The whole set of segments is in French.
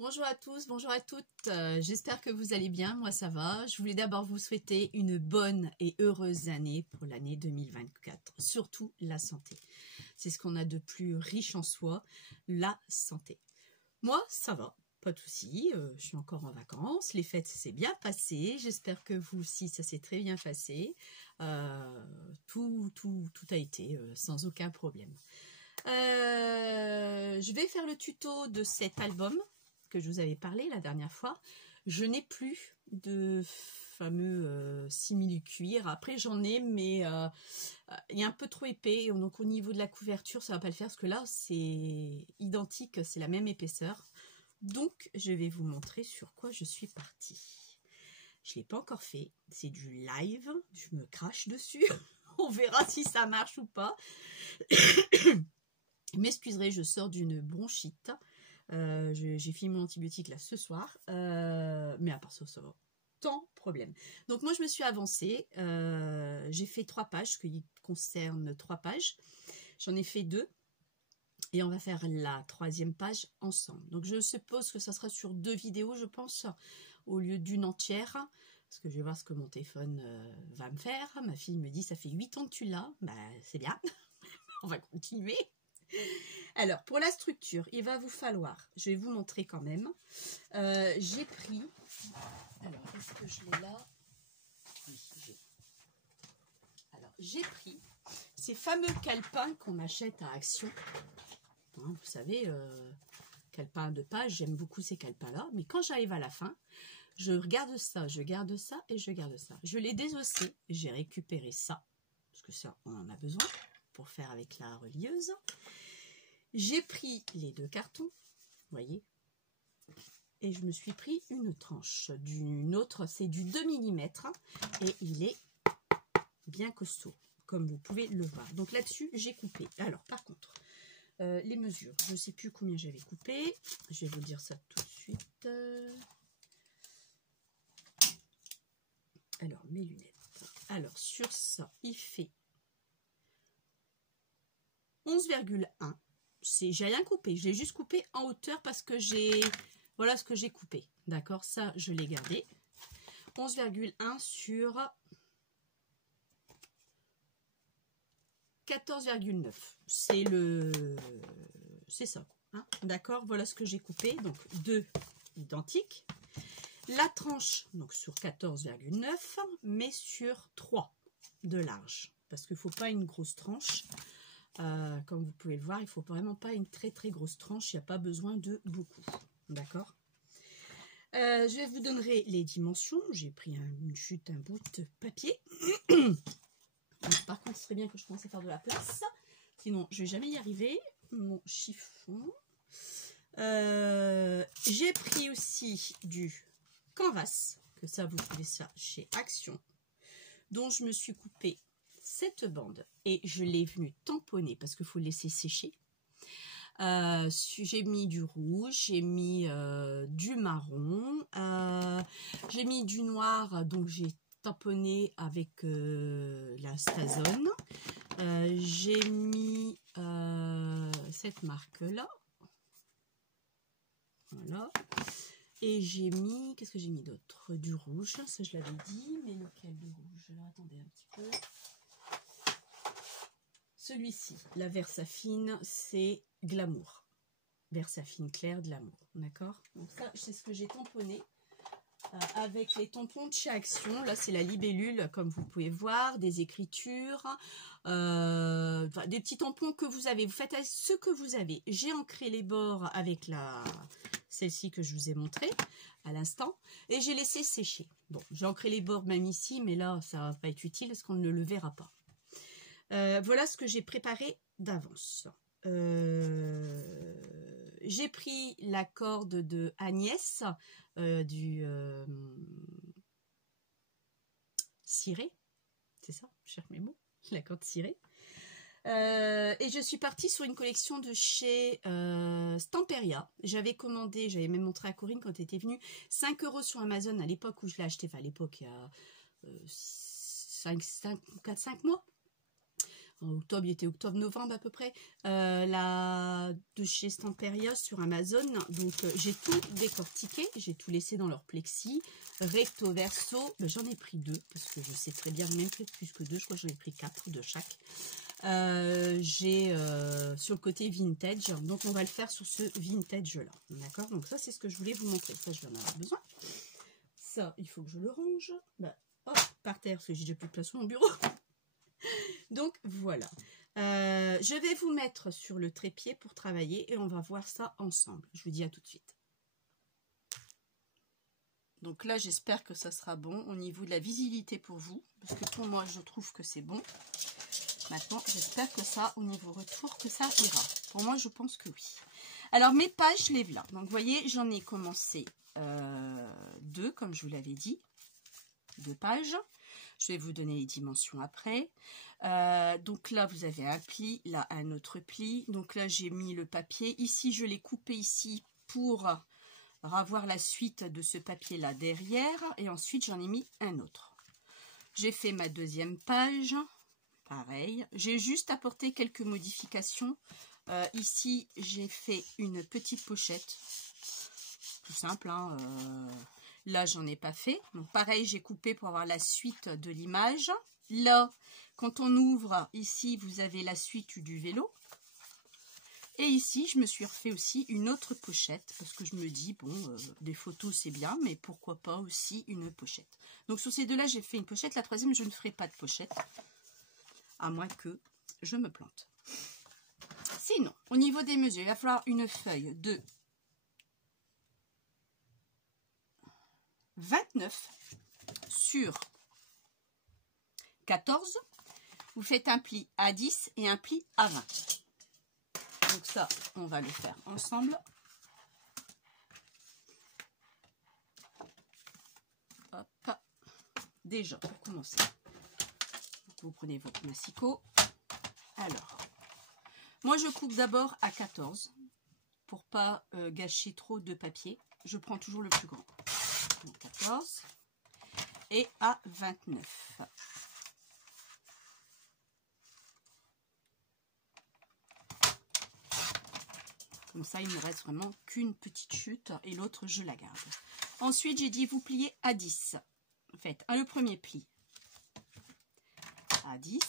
Bonjour à tous, bonjour à toutes, j'espère que vous allez bien, moi ça va. Je voulais d'abord vous souhaiter une bonne et heureuse année pour l'année 2024, surtout la santé. C'est ce qu'on a de plus riche en soi, la santé. Moi ça va, pas de souci, je suis encore en vacances, les fêtes s'est bien passé, j'espère que vous aussi ça s'est très bien passé. Tout a été sans aucun problème. Je vais faire le tuto de cet album que je vous avais parlé la dernière fois. Je n'ai plus de fameux simili-cuir. Après j'en ai, mais il est un peu trop épais. Donc au niveau de la couverture, ça va pas le faire parce que là c'est identique, c'est la même épaisseur. Donc je vais vous montrer sur quoi je suis partie. Je l'ai pas encore fait. C'est du live. Je me crache dessus. On verra si ça marche ou pas. M'excuserez, je sors d'une bronchite. J'ai fini mon antibiotique là ce soir. Mais à part ça, ça va. Tant problème. Donc moi, je me suis avancée. J'ai fait 3 pages, ce qui concerne 3 pages. J'en ai fait 2. Et on va faire la 3e page ensemble. Donc je suppose que ça sera sur 2 vidéos, je pense, au lieu d'une entière. Parce que je vais voir ce que mon téléphone va me faire. Ma fille me dit, ça fait 8 ans que tu l'as. Bah, c'est bien. On va continuer. Alors, pour la structure, il va vous falloir, je vais vous montrer quand même, j'ai pris, alors, est-ce que je l'ai là? Oui, alors, j'ai pris ces fameux calepins qu'on achète à Action. Hein, vous savez, calepins de page, j'aime beaucoup ces calepins-là, mais quand j'arrive à la fin, je regarde ça, je garde ça et je garde ça. Je l'ai désossé, j'ai récupéré ça, parce que ça, on en a besoin pour faire avec la relieuse. J'ai pris les 2 cartons, vous voyez, et je me suis pris une tranche d'une autre, c'est du 2 mm, et il est bien costaud, comme vous pouvez le voir. Donc là-dessus, j'ai coupé. Alors, par contre, les mesures, je ne sais plus combien j'avais coupé, je vais vous dire ça tout de suite. Alors, mes lunettes. Alors, sur ça, il fait 11,1. J'ai rien coupé, je l'ai juste coupé en hauteur parce que voilà ce que j'ai coupé, d'accord, ça je l'ai gardé. 11,1 sur 14,9, c'est ça, hein, d'accord, voilà ce que j'ai coupé, donc 2 identiques. La tranche, donc sur 14,9, mais sur 3 de large, parce qu'il ne faut pas une grosse tranche. Comme vous pouvez le voir, il ne faut vraiment pas une très grosse tranche, il n'y a pas besoin de beaucoup, d'accord. Je vous donnerai les dimensions, j'ai pris un bout de papier. Donc, par contre, ce serait bien que je commence à faire de la place, sinon je ne vais jamais y arriver. Mon chiffon. J'ai pris aussi du canvas, que ça vous trouvez ça chez Action, dont je me suis coupé cette bande et je l'ai venu tamponner parce qu'il faut laisser sécher. J'ai mis du rouge, j'ai mis du marron, j'ai mis du noir, donc j'ai tamponné avec la Stazone. J'ai mis cette marque là, voilà. Et j'ai mis, qu'est-ce que j'ai mis d'autre? Du rouge, ça je l'avais dit, mais lequel de rouge? Alors attendez un petit peu. Celui-ci, la Versafine, c'est Glamour. Versafine clair Glamour, d'accord? Donc ça, c'est ce que j'ai tamponné avec les tampons de chez Action. Là, c'est la libellule, comme vous pouvez voir, des écritures, des petits tampons que vous avez. Vous faites ce que vous avez. J'ai ancré les bords avec celle-ci que je vous ai montrée à l'instant et j'ai laissé sécher. Bon, j'ai ancré les bords même ici, mais là, ça va pas être utile parce qu'on ne le verra pas. Voilà ce que j'ai préparé d'avance. J'ai pris la corde de Agnès du ciré, c'est ça, je cherche mes mots, la corde cirée. Et je suis partie sur une collection de chez Stamperia. J'avais commandé, j'avais même montré à Corinne quand elle était venue, 5 € sur Amazon à l'époque où je l'ai acheté, enfin à l'époque il y a 4-5 mois. en octobre, il était octobre-novembre à peu près, de chez Stamperios sur Amazon. Donc j'ai tout décortiqué, j'ai tout laissé dans leur plexi, recto verso. Ben, j'en ai pris 2 parce que je sais très bien, même plus que 2, je crois que j'en ai pris 4 de chaque. J'ai sur le côté vintage, donc on va le faire sur ce vintage là, d'accord. Donc ça c'est ce que je voulais vous montrer, ça je vais en avoir besoin. Ça il faut que je le range, bah, hop, par terre parce que j'ai déjà plus de place sur mon bureau. Donc voilà, je vais vous mettre sur le trépied pour travailler et on va voir ça ensemble. Je vous dis à tout de suite. Donc là j'espère que ça sera bon au niveau de la visibilité pour vous, parce que pour moi je trouve que c'est bon. Maintenant, j'espère que ça, au niveau retour, que ça ira. Pour moi, je pense que oui. Alors, mes pages, je les voilà. Donc, vous voyez, j'en ai commencé 2, comme je vous l'avais dit. 2 pages. Je vais vous donner les dimensions après. Donc là, vous avez un pli. Là, un autre pli. Donc là, j'ai mis le papier. Ici, je l'ai coupé ici pour avoir la suite de ce papier-là derrière. Et ensuite, j'en ai mis un autre. J'ai fait ma deuxième page. Pareil, j'ai juste apporté quelques modifications. Ici, j'ai fait une petite pochette. Tout simple, hein. Là, j'en ai pas fait. Donc, pareil, j'ai coupé pour avoir la suite de l'image. Là, quand on ouvre, ici, vous avez la suite du vélo. Et ici, je me suis refait aussi une autre pochette. Parce que je me dis, bon, des photos, c'est bien, mais pourquoi pas aussi une pochette. Donc, sur ces deux-là, j'ai fait une pochette. La troisième, je ne ferai pas de pochette. À moins que je me plante. Sinon, au niveau des mesures, il va falloir une feuille de 29 sur 14. Vous faites un pli à 10 et un pli à 20. Donc ça, on va le faire ensemble. Hop. Déjà, pour commencer. Vous prenez votre massicot. Alors, moi je coupe d'abord à 14 pour pas gâcher trop de papier. Je prends toujours le plus grand. Donc 14 et à 29. Comme ça, il ne me reste vraiment qu'une petite chute et l'autre, je la garde. Ensuite, j'ai dit vous pliez à 10. Faites le premier pli à 10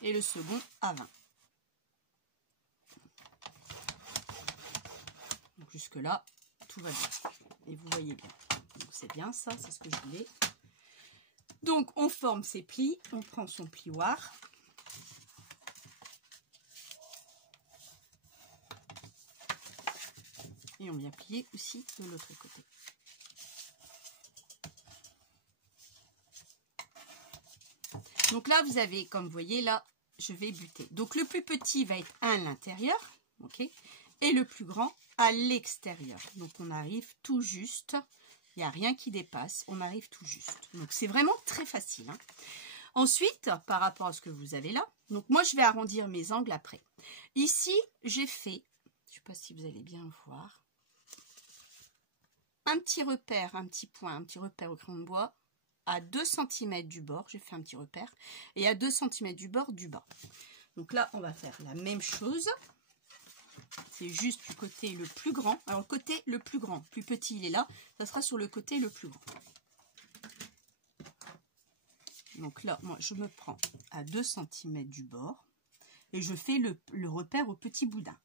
et le second à 20. Donc jusque là, tout va bien. Et vous voyez bien. Donc c'est bien ça, c'est ce que je voulais. Donc on forme ses plis, on prend son plioir. Et on vient plier aussi de l'autre côté. Donc là, vous avez, comme vous voyez, là, je vais buter. Donc le plus petit va être à l'intérieur, ok, et le plus grand à l'extérieur. Donc on arrive tout juste, il n'y a rien qui dépasse, on arrive tout juste. Donc c'est vraiment très facile, hein. Ensuite, par rapport à ce que vous avez là, donc moi je vais arrondir mes angles après. Ici, j'ai fait, je ne sais pas si vous allez bien voir, un petit repère, un petit point, un petit repère au crayon de bois à 2 cm du bord, j'ai fait un petit repère, et à 2 cm du bord du bas. Donc là, on va faire la même chose. C'est juste du côté le plus grand. Alors, le côté le plus grand, plus petit, il est là. Ça sera sur le côté le plus grand. Donc là, moi, je me prends à 2 cm du bord et je fais le repère au petit boudin.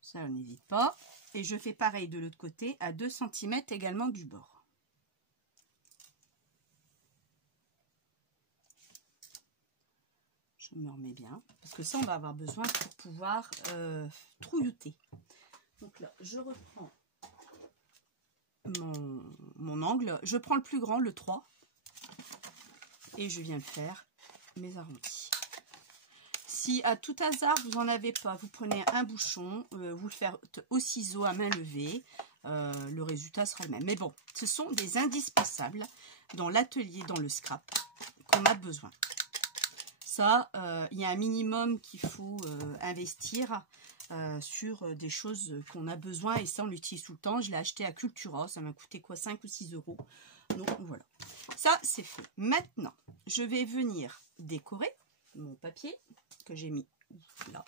Ça, on n'hésite pas. Et je fais pareil de l'autre côté à 2 cm également du bord. Je me remets bien. Parce que ça, on va avoir besoin pour pouvoir trouillouter. Donc là, je reprends mon angle. Je prends le plus grand, le 3. Et je viens faire mes arrondis. Si à tout hasard, vous n'en avez pas, vous prenez un bouchon, vous le faites au ciseau à main levée, le résultat sera le même. Mais bon, ce sont des indispensables dans l'atelier, dans le scrap, qu'on a besoin. Ça, il y a un minimum qu'il faut investir sur des choses qu'on a besoin, et ça on l'utilise tout le temps. Je l'ai acheté à Cultura, ça m'a coûté quoi, 5 ou 6 euros. Donc voilà, ça c'est fait. Maintenant je vais venir décorer mon papier que j'ai mis là.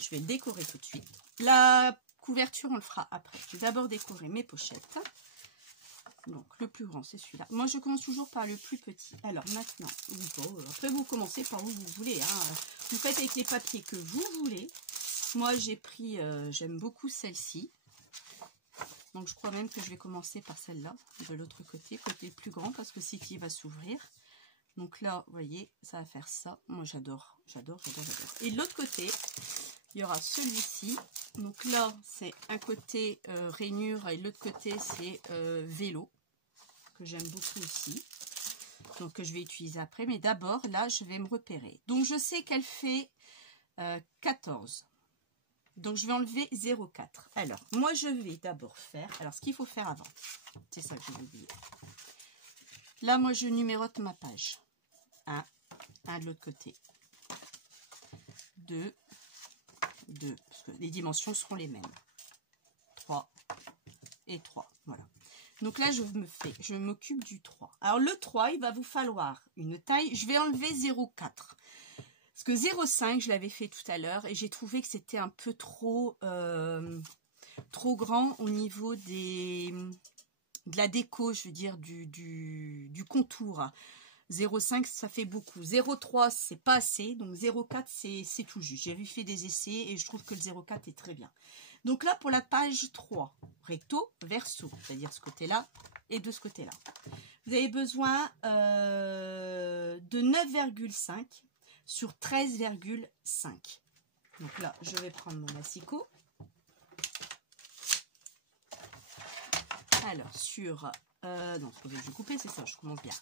Je vais le décorer tout de suite. La couverture on le fera après. Je vais d'abord décorer mes pochettes. Donc le plus grand c'est celui-là. Moi je commence toujours par le plus petit. Alors maintenant, après vous commencez par où vous voulez, hein. Vous faites avec les papiers que vous voulez. Moi j'ai pris, j'aime beaucoup celle-ci. Donc je crois même que je vais commencer par celle-là, de l'autre côté le plus grand, parce que c'est qui va s'ouvrir. Donc là, vous voyez, ça va faire ça. Moi j'adore, j'adore, j'adore, j'adore. Et de l'autre côté, il y aura celui-ci. Donc là, c'est un côté rainure et l'autre côté, c'est vélo, que j'aime beaucoup aussi. Donc que je vais utiliser après. Mais d'abord, là, je vais me repérer. Donc je sais qu'elle fait 14. Donc je vais enlever 0,4. Alors, moi je vais d'abord faire... Alors, ce qu'il faut faire avant, c'est ça que j'ai oublié. Là, moi je numérote ma page. 1 de l'autre côté. 2, parce que les dimensions seront les mêmes. 3 et 3, voilà. Donc là, je m'occupe du 3. Alors le 3, il va vous falloir une taille, je vais enlever 0,4. Parce que 0,5, je l'avais fait tout à l'heure et j'ai trouvé que c'était un peu trop grand au niveau de la déco, je veux dire, du contour. 0,5 ça fait beaucoup, 0,3 c'est pas assez, donc 0,4 c'est tout juste. J'ai fait des essais et je trouve que le 0,4 est très bien. Donc là pour la page 3, recto verso, c'est-à-dire ce côté-là et de ce côté-là, vous avez besoin de 9,5 sur 13,5. Donc là je vais prendre mon massicot. Alors sur non, je vais couper, c'est ça, je commence bien.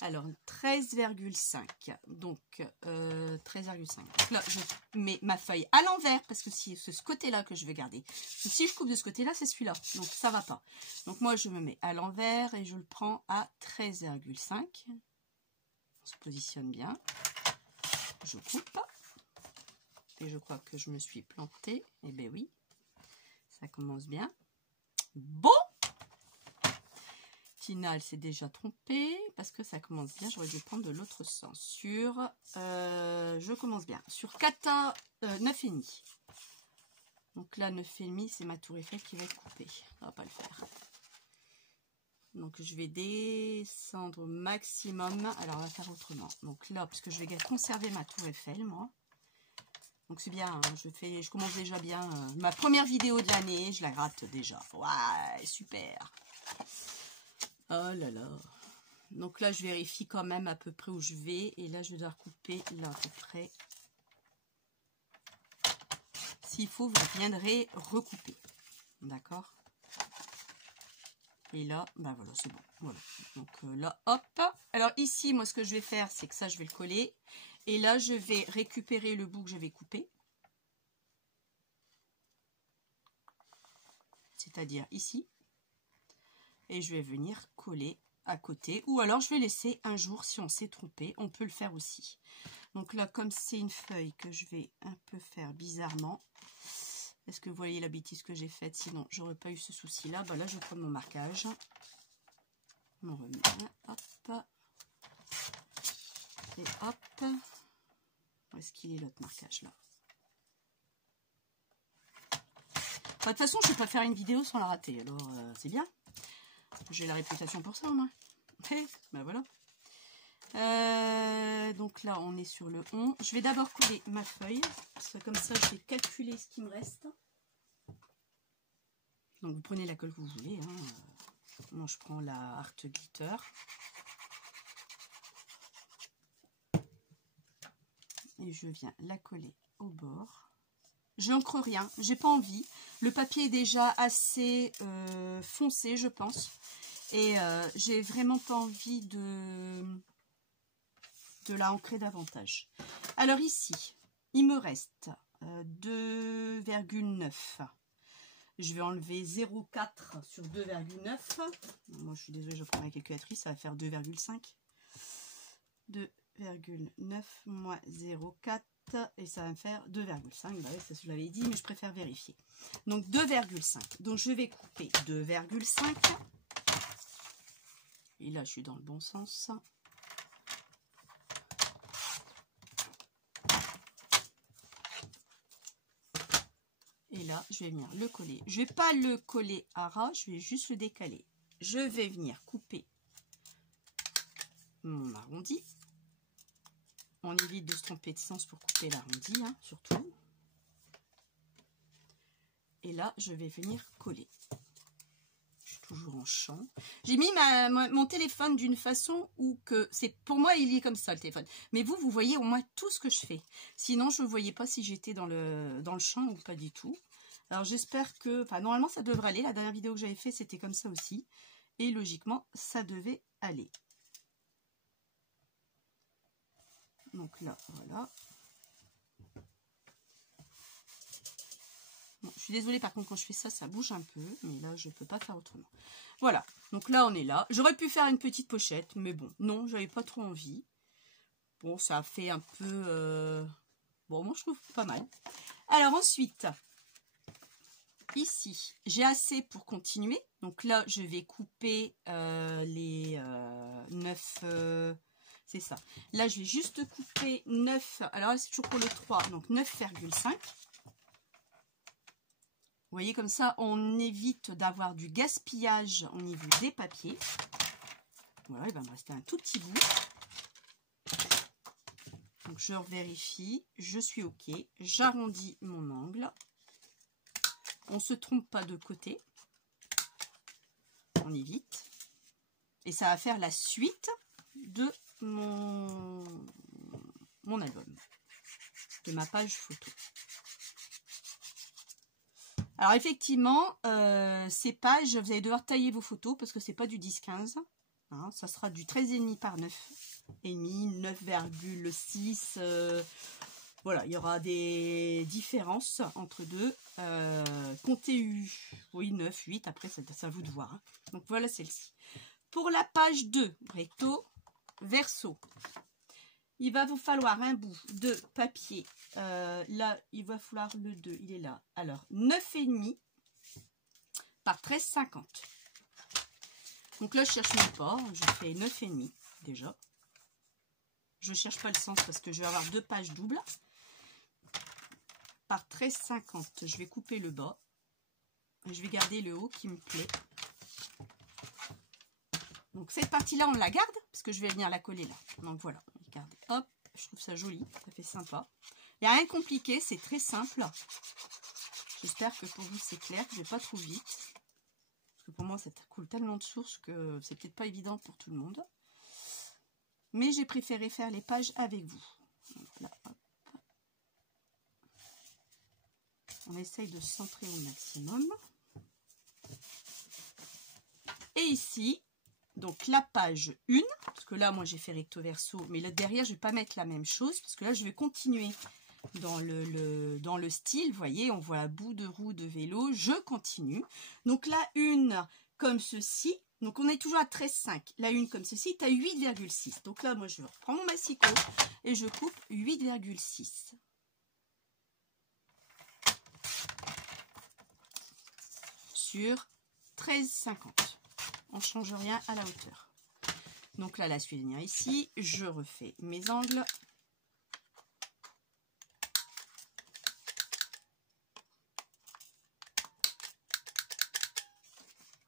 Alors 13,5, donc 13,5. Donc là, je mets ma feuille à l'envers parce que c'est ce côté-là que je veux garder. Si je coupe de ce côté-là, c'est celui-là, donc ça va pas. Donc moi, je me mets à l'envers et je le prends à 13,5. On se positionne bien. Je coupe. Et je crois que je me suis plantée. Eh bien oui, ça commence bien. Bon! Tina, elle s'est déjà trompée parce que ça commence bien. J'aurais dû prendre de l'autre sens. Sur, je commence bien. Sur 9,5. Donc là, 9,5, c'est ma tour Eiffel qui va être coupée. Ça va pas le faire. Donc je vais descendre au maximum. Alors on va faire autrement. Donc là, parce que je vais conserver ma tour Eiffel, moi. Donc c'est bien, hein, je commence déjà bien. Ma première vidéo de l'année, je la gratte déjà. Ouais, super. Oh là là. Donc là, je vérifie quand même à peu près où je vais. Et là, je vais devoir couper là à peu près. S'il faut, vous viendrez recouper. D'accord? Et là, ben voilà, c'est bon. Voilà. Donc là, hop. Alors ici, moi, ce que je vais faire, c'est que ça, je vais le coller. Et là, je vais récupérer le bout que je vais couper. C'est-à-dire ici. Et je vais venir coller à côté. Ou alors, je vais laisser un jour, si on s'est trompé, on peut le faire aussi. Donc là, comme c'est une feuille que je vais un peu faire bizarrement. Est-ce que vous voyez la bêtise que j'ai faite? Sinon, j'aurais pas eu ce souci-là. Ben là, je vais prendre mon marquage. On remet un, hop. Et hop. Où est-ce qu'il est l'autre marquage là? De toute façon, je ne vais pas faire une vidéo sans la rater. Alors, c'est bien. J'ai la réputation pour ça, moi. Ben voilà. Donc là, on est sur le 11. Je vais d'abord coller ma feuille. Parce que comme ça, je vais calculer ce qui me reste. Donc, vous prenez la colle que vous voulez. Hein. Moi, je prends la Art Glitter. Et je viens la coller au bord. Je n'encre rien, j'ai pas envie. Le papier est déjà assez foncé, je pense. Et j'ai vraiment pas envie de la ancrer davantage. Alors ici, il me reste 2,9. Je vais enlever 0,4 sur 2,9. Moi, je suis désolée, je prends la calculatrice, ça va faire 2,5. 2,9. 2,9 moins 0,4 et ça va me faire 2,5. Bah ouais, ça je l'avais dit, mais je préfère vérifier. Donc 2,5. Donc je vais couper 2,5. Et là, je suis dans le bon sens. Et là, je vais venir le coller. Je ne vais pas le coller à ras, je vais juste le décaler. Je vais venir couper mon arrondi. On évite de se tromper de sens pour couper l'arrondi, hein, surtout. Et là, je vais venir coller. Je suis toujours en champ. J'ai mis mon téléphone d'une façon où que c'est pour moi, il est comme ça le téléphone. Mais vous, vous voyez au moins tout ce que je fais. Sinon, je ne voyais pas si j'étais dans le champ ou pas du tout. Alors, j'espère que... Enfin, normalement, ça devrait aller. La dernière vidéo que j'avais fait, c'était comme ça aussi. Et logiquement, ça devait aller. Donc là, voilà. Bon, je suis désolée, par contre, quand je fais ça, ça bouge un peu. Mais là, je ne peux pas faire autrement. Voilà. Donc là, on est là. J'aurais pu faire une petite pochette. Mais bon, non, j'avais pas trop envie. Bon, ça a fait un peu... Bon, moi, je trouve pas mal. Alors, ensuite... Ici, j'ai assez pour continuer. Donc là, je vais couper les 9... c'est ça. Là, je vais juste couper 9. Alors là, c'est toujours pour le 3. Donc 9,5. Vous voyez, comme ça, on évite d'avoir du gaspillage au niveau des papiers. Voilà, il va me rester un tout petit bout. Donc je vérifie. Je suis OK. J'arrondis mon angle. On ne se trompe pas de côté. On évite. Et ça va faire la suite de mon album. De ma page photo. Alors effectivement, ces pages, vous allez devoir tailler vos photos parce que c'est pas du 10-15. Hein, ça sera du 13,5 par 9,5, 9,6. Voilà, il y aura des différences entre deux. Comptez oui, 9, 8, après c'est à vous de voir. Hein. Donc voilà celle-ci. Pour la page 2, recto, verso, il va vous falloir un bout de papier. Là, il va falloir le 2, il est là. Alors, 9,5 par 13,50. Donc là, je cherche même pas, je fais 9,5 déjà. Je ne cherche pas le sens parce que je vais avoir deux pages doubles. Par 13,50, je vais couper le bas. Je vais garder le haut qui me plaît. Donc cette partie-là, on la garde parce que je vais venir la coller là. Donc voilà, regardez. Hop, je trouve ça joli, ça fait sympa. Il n'y a rien de compliqué, c'est très simple. J'espère que pour vous c'est clair, je ne vais pas trop vite. Parce que pour moi, ça coule tellement de sources que c'est peut-être pas évident pour tout le monde. Mais j'ai préféré faire les pages avec vous. Donc là, hop. On essaye de centrer au maximum. Et ici, donc la page 1, parce que là, moi, j'ai fait recto verso, mais là, derrière, je ne vais pas mettre la même chose, parce que là, je vais continuer dans le style. Vous voyez, on voit la bout de roue de vélo. Je continue. Donc, la 1, comme ceci. Donc, on est toujours à 13,5. La 1, comme ceci, est à 8,6. Donc là, moi, je reprends mon massicot et je coupe 8,6. Sur 13,50. On ne change rien à la hauteur. Donc là, la suite venir ici. Je refais mes angles.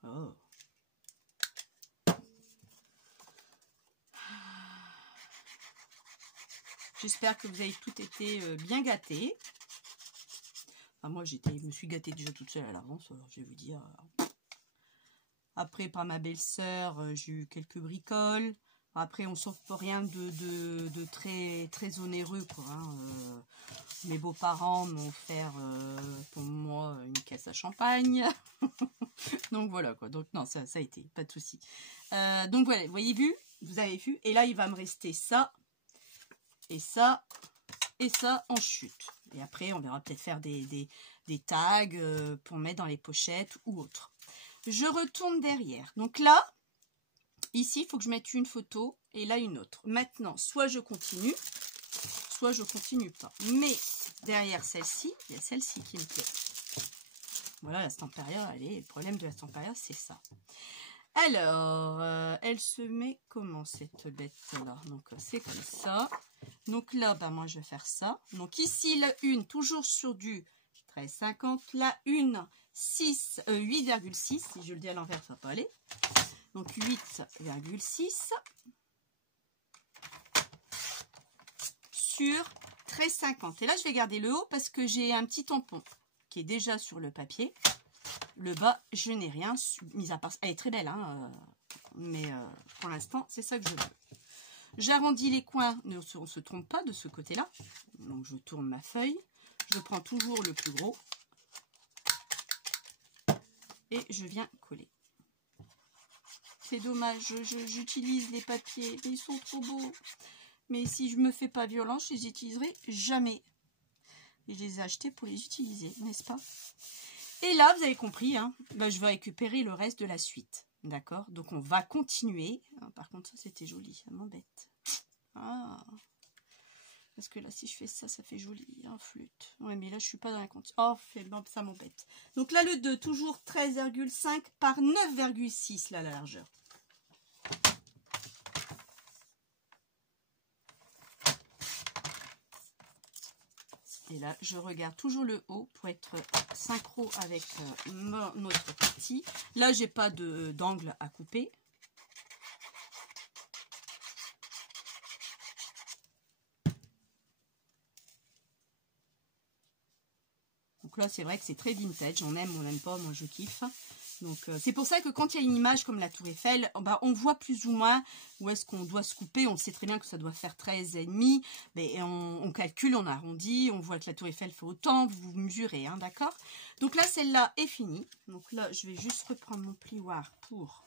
Oh. J'espère que vous avez tout été bien gâtés. Enfin, moi, je me suis gâtée déjà toute seule à l'avance. Alors, je vais vous dire... Après, par ma belle-sœur, j'ai eu quelques bricoles. Après, on ne sort rien de très, très onéreux, quoi. Hein. Mes beaux-parents m'ont offert pour moi une caisse à champagne. Donc, voilà, quoi. Donc, non, ça a été, pas de souci. Donc, voilà, vous avez vu. Et là, il va me rester ça, et ça, et ça en chute. Et après, on verra peut-être faire des tags pour mettre dans les pochettes ou autre. Je retourne derrière. Donc là, ici, il faut que je mette une photo et là une autre. Maintenant, soit je continue pas. Mais derrière celle-ci, il y a celle-ci qui me plaît. Voilà, la stamparière, allez, le problème de la stamparière, c'est ça. Alors, elle se met comment cette bête-là? Donc, c'est comme ça. Donc là, bah, moi, je vais faire ça. Donc ici, la une, toujours sur du 13,50. La une, 8,6. Si je le dis à l'envers, ça va pas aller. Donc 8,6 sur 13,50. Et là, je vais garder le haut parce que j'ai un petit tampon qui est déjà sur le papier. Le bas, je n'ai rien, mis à part... Elle est très belle, hein, mais pour l'instant, c'est ça que je veux. J'arrondis les coins, on ne se trompe pas de ce côté-là. Donc, je tourne ma feuille. Je prends toujours le plus gros. Et je viens coller. C'est dommage, j'utilise les papiers, mais ils sont trop beaux. Mais si je me fais pas violence, je les utiliserai jamais. Et je les ai achetés pour les utiliser, n'est-ce pas? Et là, vous avez compris, hein, bah, je vais récupérer le reste de la suite. D'accord? Donc, on va continuer. Ah, par contre, ça, c'était joli, ça m'embête. Ah, parce que là, si je fais ça, ça fait joli, hein, flûte. Ouais, mais là, je suis pas dans la compte. Oh, ça m'embête. Donc là, le 2, toujours 13,5 par 9,6, là, la largeur. Et là, je regarde toujours le haut pour être synchro avec notre partie. Là, j'ai pas d'angle à couper. Donc là, c'est vrai que c'est très vintage. On aime, on n'aime pas. Moi, je kiffe. Donc, c'est pour ça que quand il y a une image comme la Tour Eiffel, bah, on voit plus ou moins où est-ce qu'on doit se couper. On sait très bien que ça doit faire 13,5. Mais on calcule, on arrondit. On voit que la Tour Eiffel fait autant. Vous mesurez, hein, d'accord? Donc là, celle-là est finie. Donc là, je vais juste reprendre mon plioir pour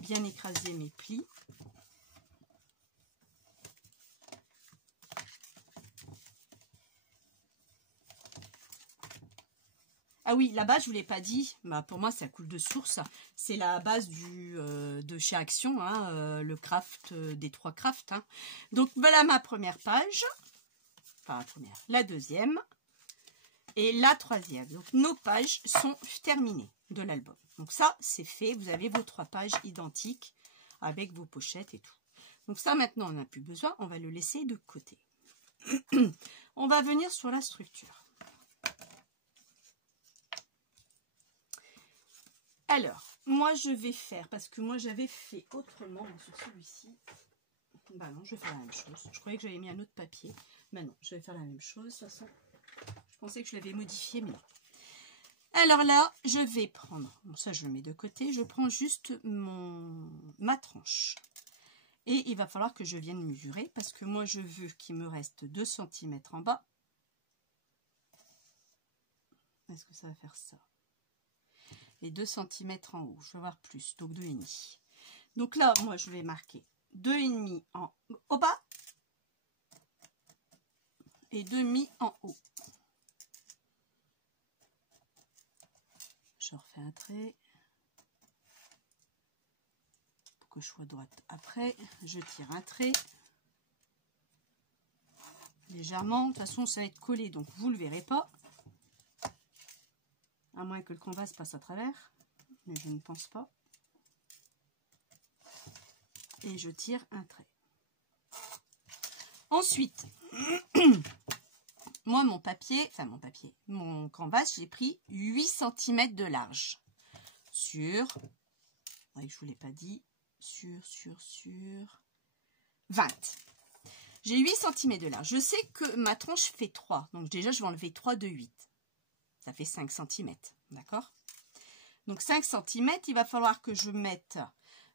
bien écraser mes plis. Ah oui, la base, je ne vous l'ai pas dit, bah pour moi, ça coule de source. C'est la base de chez Action, hein, le craft des 3 crafts. Hein. Donc, voilà ma première page. Enfin, la première. La deuxième. Et la troisième. Donc, nos pages sont terminées de l'album. Donc, ça, c'est fait. Vous avez vos 3 pages identiques avec vos pochettes et tout. Donc, ça, maintenant, on n'a plus besoin. On va le laisser de côté. On va venir sur la structure. Alors, moi je vais faire, parce que moi j'avais fait autrement sur celui-ci. Bah non, je vais faire la même chose. Je croyais que j'avais mis un autre papier. Bah non, je vais faire la même chose. De toute façon, je pensais que je l'avais modifié, mais non. Alors là, je vais prendre, bon ça je le mets de côté, je prends juste ma tranche. Et il va falloir que je vienne mesurer, parce que moi je veux qu'il me reste 2 cm en bas. Est-ce que ça va faire ça? Et 2 cm en haut, je vais voir plus, donc 2,5. Donc là, moi, je vais marquer 2,5 au bas et 2,5 en haut. Je refais un trait pour que je sois droite. Après, je tire un trait légèrement. De toute façon, ça va être collé, donc vous ne le verrez pas. À moins que le canvas passe à travers, mais je ne pense pas. Et je tire un trait. Ensuite, moi, mon canvas, j'ai pris 8 cm de large. Sur, je ne vous l'ai pas dit, sur 20. J'ai 8 cm de large. Je sais que ma tranche fait 3. Donc déjà, je vais enlever 3 de 8. Ça fait 5 cm, d'accord? Donc 5 cm, il va falloir que je mette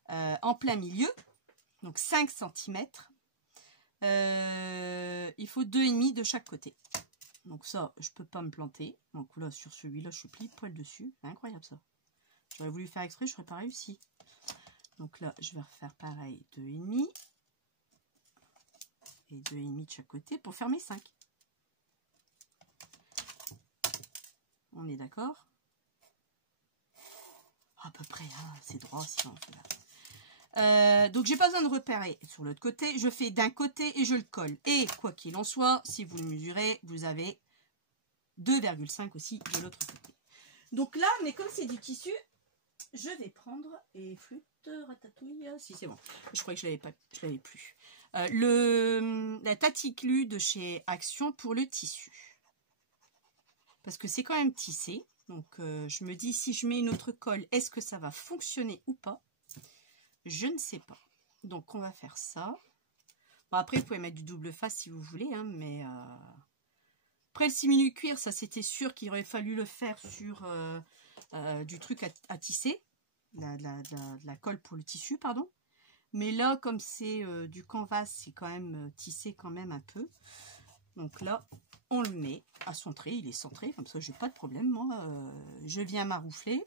en plein milieu, donc 5 cm. Il faut 2,5 de chaque côté. Donc ça, je ne peux pas me planter. Donc là, sur celui-là, je suis pile poil dessus. C'est incroyable ça. J'aurais voulu faire exprès, je n'aurais pas réussi. Donc là, je vais refaire pareil, 2,5. Et 2,5 de chaque côté pour faire mes 5. On est d'accord? À peu près, hein, c'est droit sinon. Donc j'ai pas besoin de repérer sur l'autre côté, je fais d'un côté et je le colle. Et quoi qu'il en soit, si vous le mesurez, vous avez 2,5 aussi de l'autre côté. Donc là, mais comme c'est du tissu, je vais prendre et flûte, ratatouille, si c'est bon. Je crois que je l'avais plus. La taticlu de chez Action pour le tissu. Parce que c'est quand même tissé. Donc je me dis si je mets une autre colle, est-ce que ça va fonctionner ou pas? Je ne sais pas. Donc on va faire ça. Bon, après vous pouvez mettre du double face si vous voulez, hein, mais après le simili cuir, ça c'était sûr qu'il aurait fallu le faire sur du truc à tisser, de la colle pour le tissu, pardon. Mais là, comme c'est du canvas, c'est quand même tissé quand même un peu. Donc là, on le met à centrer, il est centré, comme ça j'ai pas de problème. Moi, je viens maroufler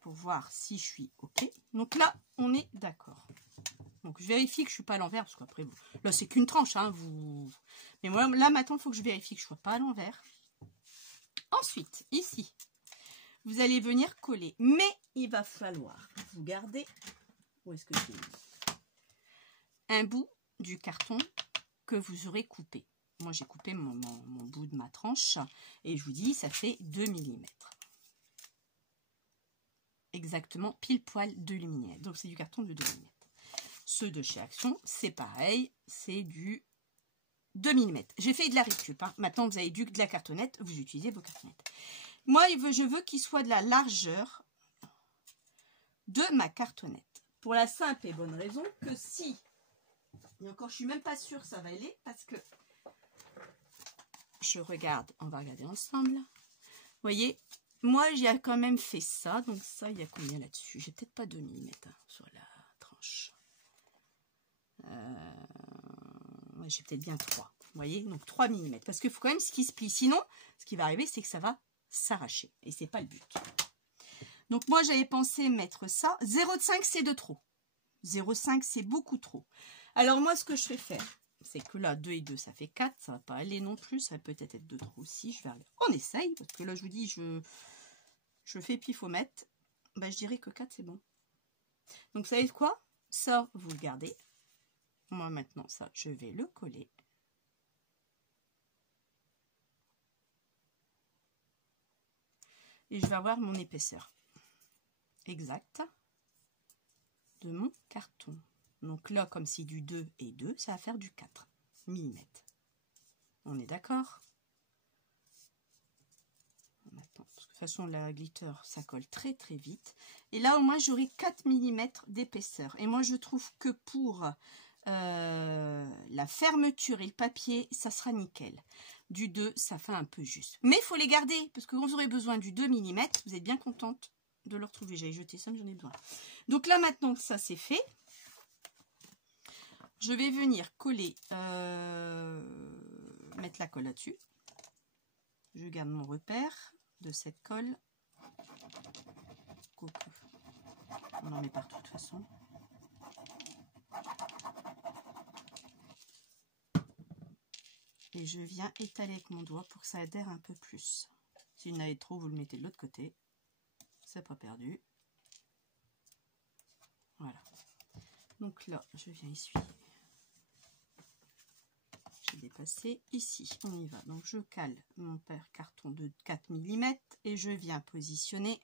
pour voir si je suis OK. Donc là, on est d'accord. Donc je vérifie que je suis pas à l'envers, parce qu'après, là c'est qu'une tranche, hein, mais moi là maintenant il faut que je vérifie que je sois pas à l'envers. Ensuite, ici, vous allez venir coller, mais il va falloir vous garder, où est-ce que j'ai mis, un bout du carton que vous aurez coupé. Moi j'ai coupé mon bout de ma tranche, et je vous dis, ça fait 2 mm. Exactement, pile poil 2 mm. Donc c'est du carton de 2 mm. Ceux de chez Action, c'est pareil, c'est du 2 mm. J'ai fait de la récup. Hein. Maintenant, vous avez de la cartonnette, vous utilisez vos cartonnettes. Moi, je veux qu'il soit de la largeur de ma cartonnette. Pour la simple et bonne raison que si, et encore, je suis même pas sûre que ça va aller, parce que je regarde, on va regarder ensemble. Vous voyez, moi, j'ai quand même fait ça. Donc ça, il y a combien là-dessus? J'ai peut-être pas 2 mm hein, sur la tranche. J'ai peut-être bien 3. Vous voyez, donc 3 mm. Parce qu'il faut quand même ce qui se plie. Sinon, ce qui va arriver, c'est que ça va s'arracher. Et c'est pas le but. Donc moi, j'avais pensé mettre ça. 0,5, c'est de trop. 0,5, c'est beaucoup trop. Alors moi, ce que je vais faire, c'est que là, 2 et 2, ça fait 4. Ça va pas aller non plus. Ça va peut-être être de trop aussi. Je vais regarder. On essaye. Parce que là, je vous dis, je fais pifomètre. Ben, je dirais que 4, c'est bon. Donc, vous savez quoi? Ça, vous le gardez. Moi, maintenant, ça, je vais le coller. Et je vais avoir mon épaisseur exacte de mon carton. Donc là, comme c'est du 2 et 2, ça va faire du 4 mm. On est d'accord? Maintenant, parce que de toute façon, la glitter, ça colle très très vite. Et là, au moins, j'aurai 4 mm d'épaisseur. Et moi, je trouve que pour la fermeture et le papier, ça sera nickel. Du 2, ça fait un peu juste. Mais il faut les garder, parce que quand vous aurez besoin du 2 mm, vous êtes bien contente de le retrouver. J'avais jeté ça, mais j'en ai besoin. Donc là, maintenant que ça c'est fait, je vais venir coller, mettre la colle là-dessus. Je garde mon repère de cette colle. Coucou. On en met partout de toute façon. Et je viens étaler avec mon doigt pour que ça adhère un peu plus. Si vous en avez trop, vous le mettez de l'autre côté. C'est pas perdu. Voilà. Donc là, je viens essuyer. J'ai dépassé. Ici, on y va. Donc je cale mon carton de 4 mm et je viens positionner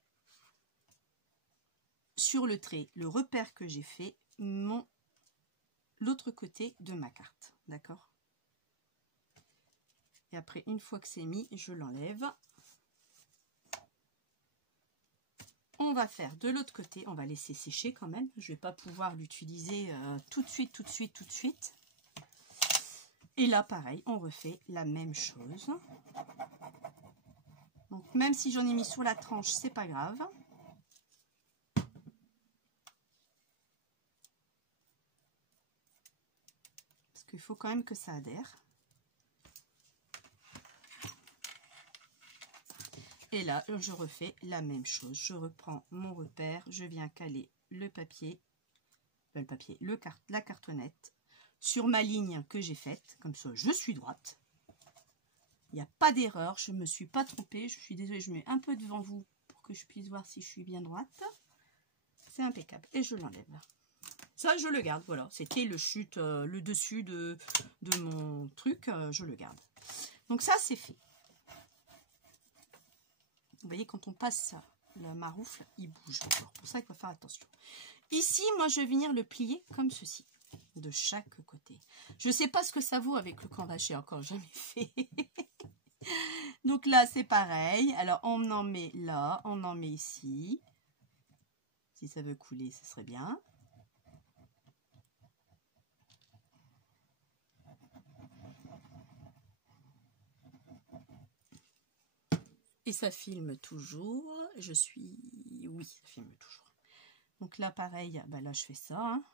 sur le trait, le repère que j'ai fait, l'autre côté de ma carte. D'accord? Et après, une fois que c'est mis, je l'enlève. On va faire de l'autre côté. On va laisser sécher quand même. Je ne vais pas pouvoir l'utiliser tout de suite. Et là, pareil, on refait la même chose. Donc, même si j'en ai mis sur la tranche, c'est pas grave. Parce qu'il faut quand même que ça adhère. Et là, je refais la même chose. Je reprends mon repère, je viens caler le papier, la cartonnette sur ma ligne que j'ai faite. Comme ça, je suis droite. Il n'y a pas d'erreur, je ne me suis pas trompée. Je suis désolée, je mets un peu devant vous pour que je puisse voir si je suis bien droite. c'est impeccable. Et je l'enlève. Ça, je le garde, voilà. C'était le chute, le dessus de mon truc, je le garde. Donc ça, c'est fait. Vous voyez, quand on passe la maroufle, il bouge encore. Pour ça, il faut faire attention. Ici, moi, je vais venir le plier comme ceci, de chaque côté. Je ne sais pas ce que ça vaut avec le canvas, j'ai encore jamais fait. Donc là, c'est pareil. Alors, on en met là, on en met ici. Si ça veut couler, ce serait bien. Et ça filme toujours. Oui, ça filme toujours. Donc là, pareil, ben là, je fais ça. Hein.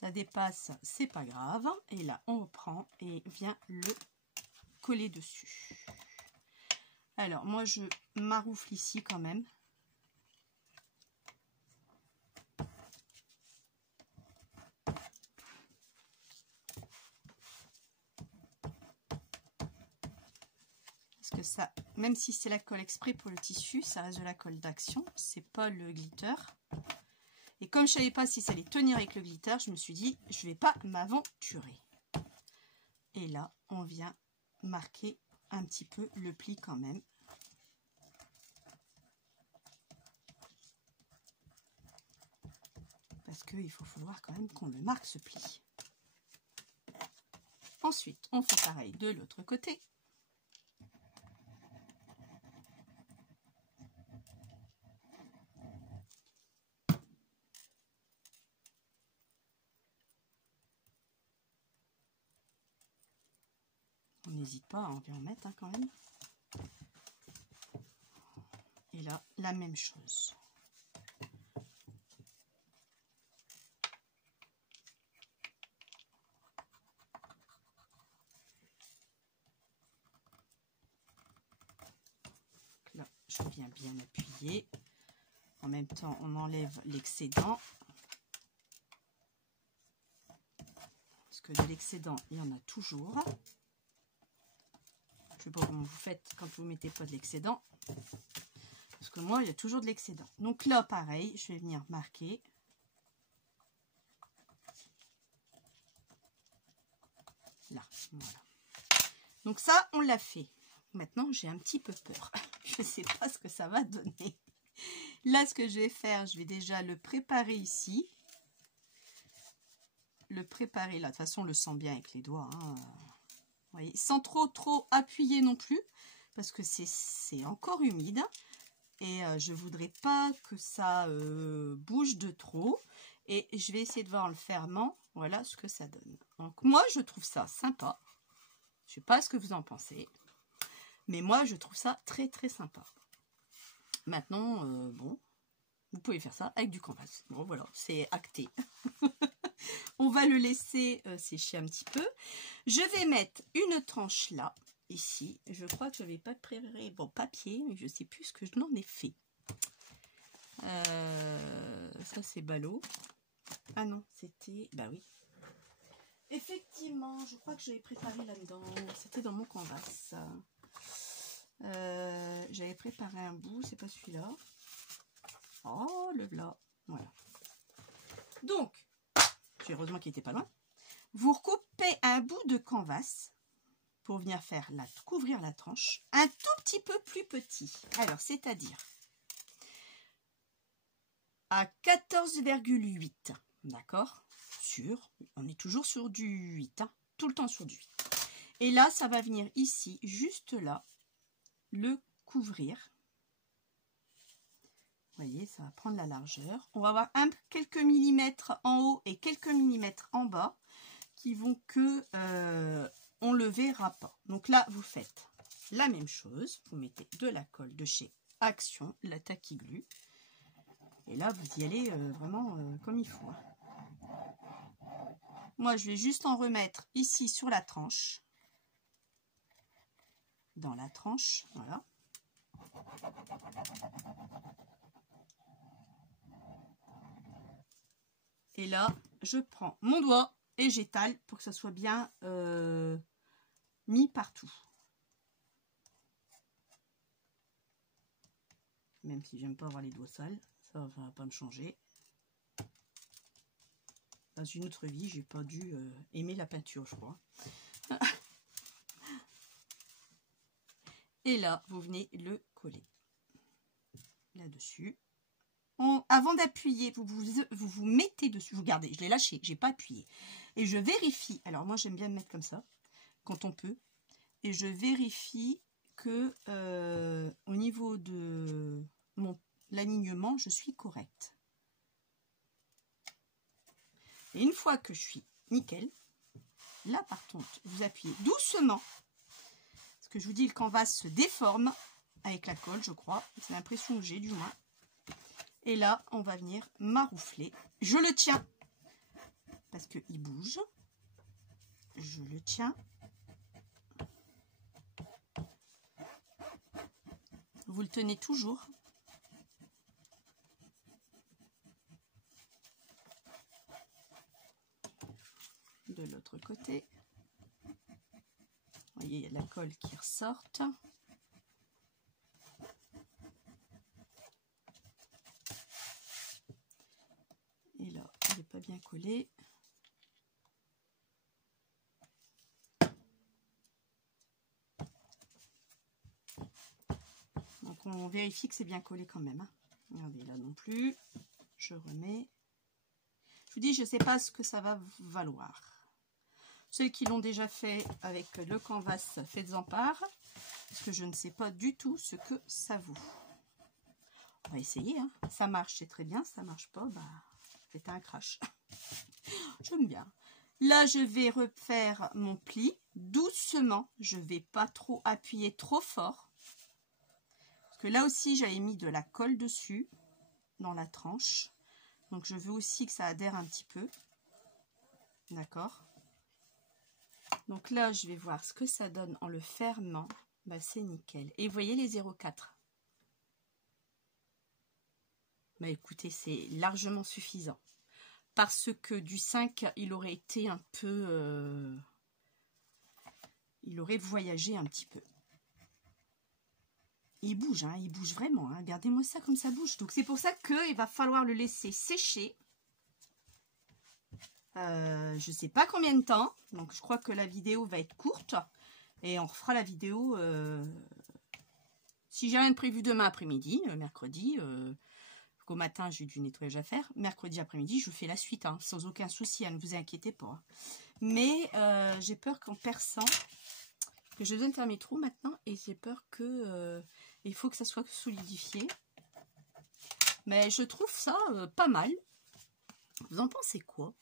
Ça dépasse, c'est pas grave. Et là, on reprend et vient le coller dessus. Alors, moi, je maroufle ici quand même. Que ça, même si c'est la colle exprès pour le tissu, ça reste de la colle d'action, c'est pas le glitter. Et comme je savais pas si ça allait tenir avec le glitter, je me suis dit je vais pas m'aventurer. Et là on vient marquer un petit peu le pli quand même. Parce qu'il faut falloir quand même qu'on le marque ce pli. Ensuite on fait pareil de l'autre côté. On n'hésite pas, on vient en mettre hein, quand même. Et là, la même chose. Là, je viens bien appuyer. En même temps, on enlève l'excédent. Parce que de l'excédent, il y en a toujours. Je ne sais pas comment vous faites quand vous ne mettez pas de l'excédent. Parce que moi, il y a toujours de l'excédent. Donc là, pareil, je vais venir marquer. Là, voilà. Donc ça, on l'a fait. Maintenant, j'ai un petit peu peur. Je ne sais pas ce que ça va donner. Là, ce que je vais faire, je vais déjà le préparer ici. Le préparer là. De toute façon, on le sent bien avec les doigts. Hein. Vous voyez, sans trop appuyer non plus. Parce que c'est encore humide. Et je ne voudrais pas que ça bouge de trop. Et je vais essayer de voir en le fermant. Voilà ce que ça donne. Donc moi, je trouve ça sympa. Je ne sais pas ce que vous en pensez. Mais moi, je trouve ça très sympa. Maintenant, bon, vous pouvez faire ça avec du canvas. Bon, voilà, c'est acté. On va le laisser sécher un petit peu. Je vais mettre une tranche là, ici. Je crois que je n'avais pas préparé bon papier, mais je ne sais plus ce que je n'en ai fait. Ça, c'est ballot. Ah non, c'était... Bah oui. Effectivement, je crois que j'avais préparé là-dedans. C'était dans mon canvas. J'avais préparé un bout, c'est pas celui-là. Oh, le là. Voilà. Donc, heureusement qu'il n'était pas loin. Vous recoupez un bout de canvas pour venir faire couvrir la tranche. Un tout petit peu plus petit. Alors, c'est-à-dire à 14,8. D'accord? On est toujours sur du 8. Hein, tout le temps sur du 8. Et là, ça va venir ici, juste là, le couvrir. Vous voyez, ça va prendre la largeur. On va avoir quelques millimètres en haut et quelques millimètres en bas qui vont que on le verra pas. Donc là, vous faites la même chose. Vous mettez de la colle de chez Action, la Tacky Glue. Et là, vous y allez vraiment comme il faut. Hein. Moi, je vais juste en remettre ici sur la tranche. Dans la tranche, voilà. Et là, je prends mon doigt et j'étale pour que ça soit bien mis partout. Même si j'aime pas avoir les doigts sales, Ça va pas me changer. Dans une autre vie, j'ai pas dû aimer la peinture, je crois. Et là, vous venez le coller là-dessus. Avant d'appuyer, vous mettez dessus. Vous gardez, je l'ai lâché, j'ai pas appuyé. Et je vérifie. Alors moi, j'aime bien me mettre comme ça, quand on peut. Et je vérifie que au niveau de l'alignement, je suis correcte. Et une fois que je suis nickel, là par contre, vous appuyez doucement. Parce que je vous dis, le canvas se déforme avec la colle, je crois. C'est l'impression que j'ai du moins. Et là, on va venir maroufler. Je le tiens parce qu'il bouge. Je le tiens. Vous le tenez toujours. De l'autre côté. Vous voyez, il y a de la colle qui ressort. Et là, il n'est pas bien collé. Donc on vérifie que c'est bien collé quand même. Hein. Regardez là non plus. Je remets. Je vous dis, je ne sais pas ce que ça va valoir. Ceux qui l'ont déjà fait avec le canvas, faites-en part. Parce que je ne sais pas du tout ce que ça vaut. On va essayer. Hein. Ça marche, c'est très bien. Ça marche pas, bah, c'est un crash. J'aime bien. Là, je vais refaire mon pli doucement. Je ne vais pas trop appuyer trop fort. Parce que là aussi, j'avais mis de la colle dessus, dans la tranche. Donc, je veux aussi que ça adhère un petit peu. D'accord? Donc là, je vais voir ce que ça donne en le fermant. Bah, c'est nickel. Et vous voyez les 0,4. Bah, écoutez, c'est largement suffisant. Parce que du 5, il aurait été un peu... il aurait voyagé un petit peu. Il bouge, hein, il bouge vraiment. Hein. Regardez-moi ça comme ça bouge. Donc c'est pour ça qu'il va falloir le laisser sécher. Je ne sais pas combien de temps. Donc je crois que la vidéo va être courte. Et on refera la vidéo... si j'ai rien de prévu demain après-midi, mercredi... Au matin, j'ai du nettoyage à faire. Mercredi après-midi, je fais la suite, hein, sans aucun souci, hein, ne vous inquiétez pas. Mais j'ai peur qu'en perçant, que je donne faire mes trous maintenant, et j'ai peur que il faut que ça soit solidifié. Mais je trouve ça pas mal. Vous en pensez quoi?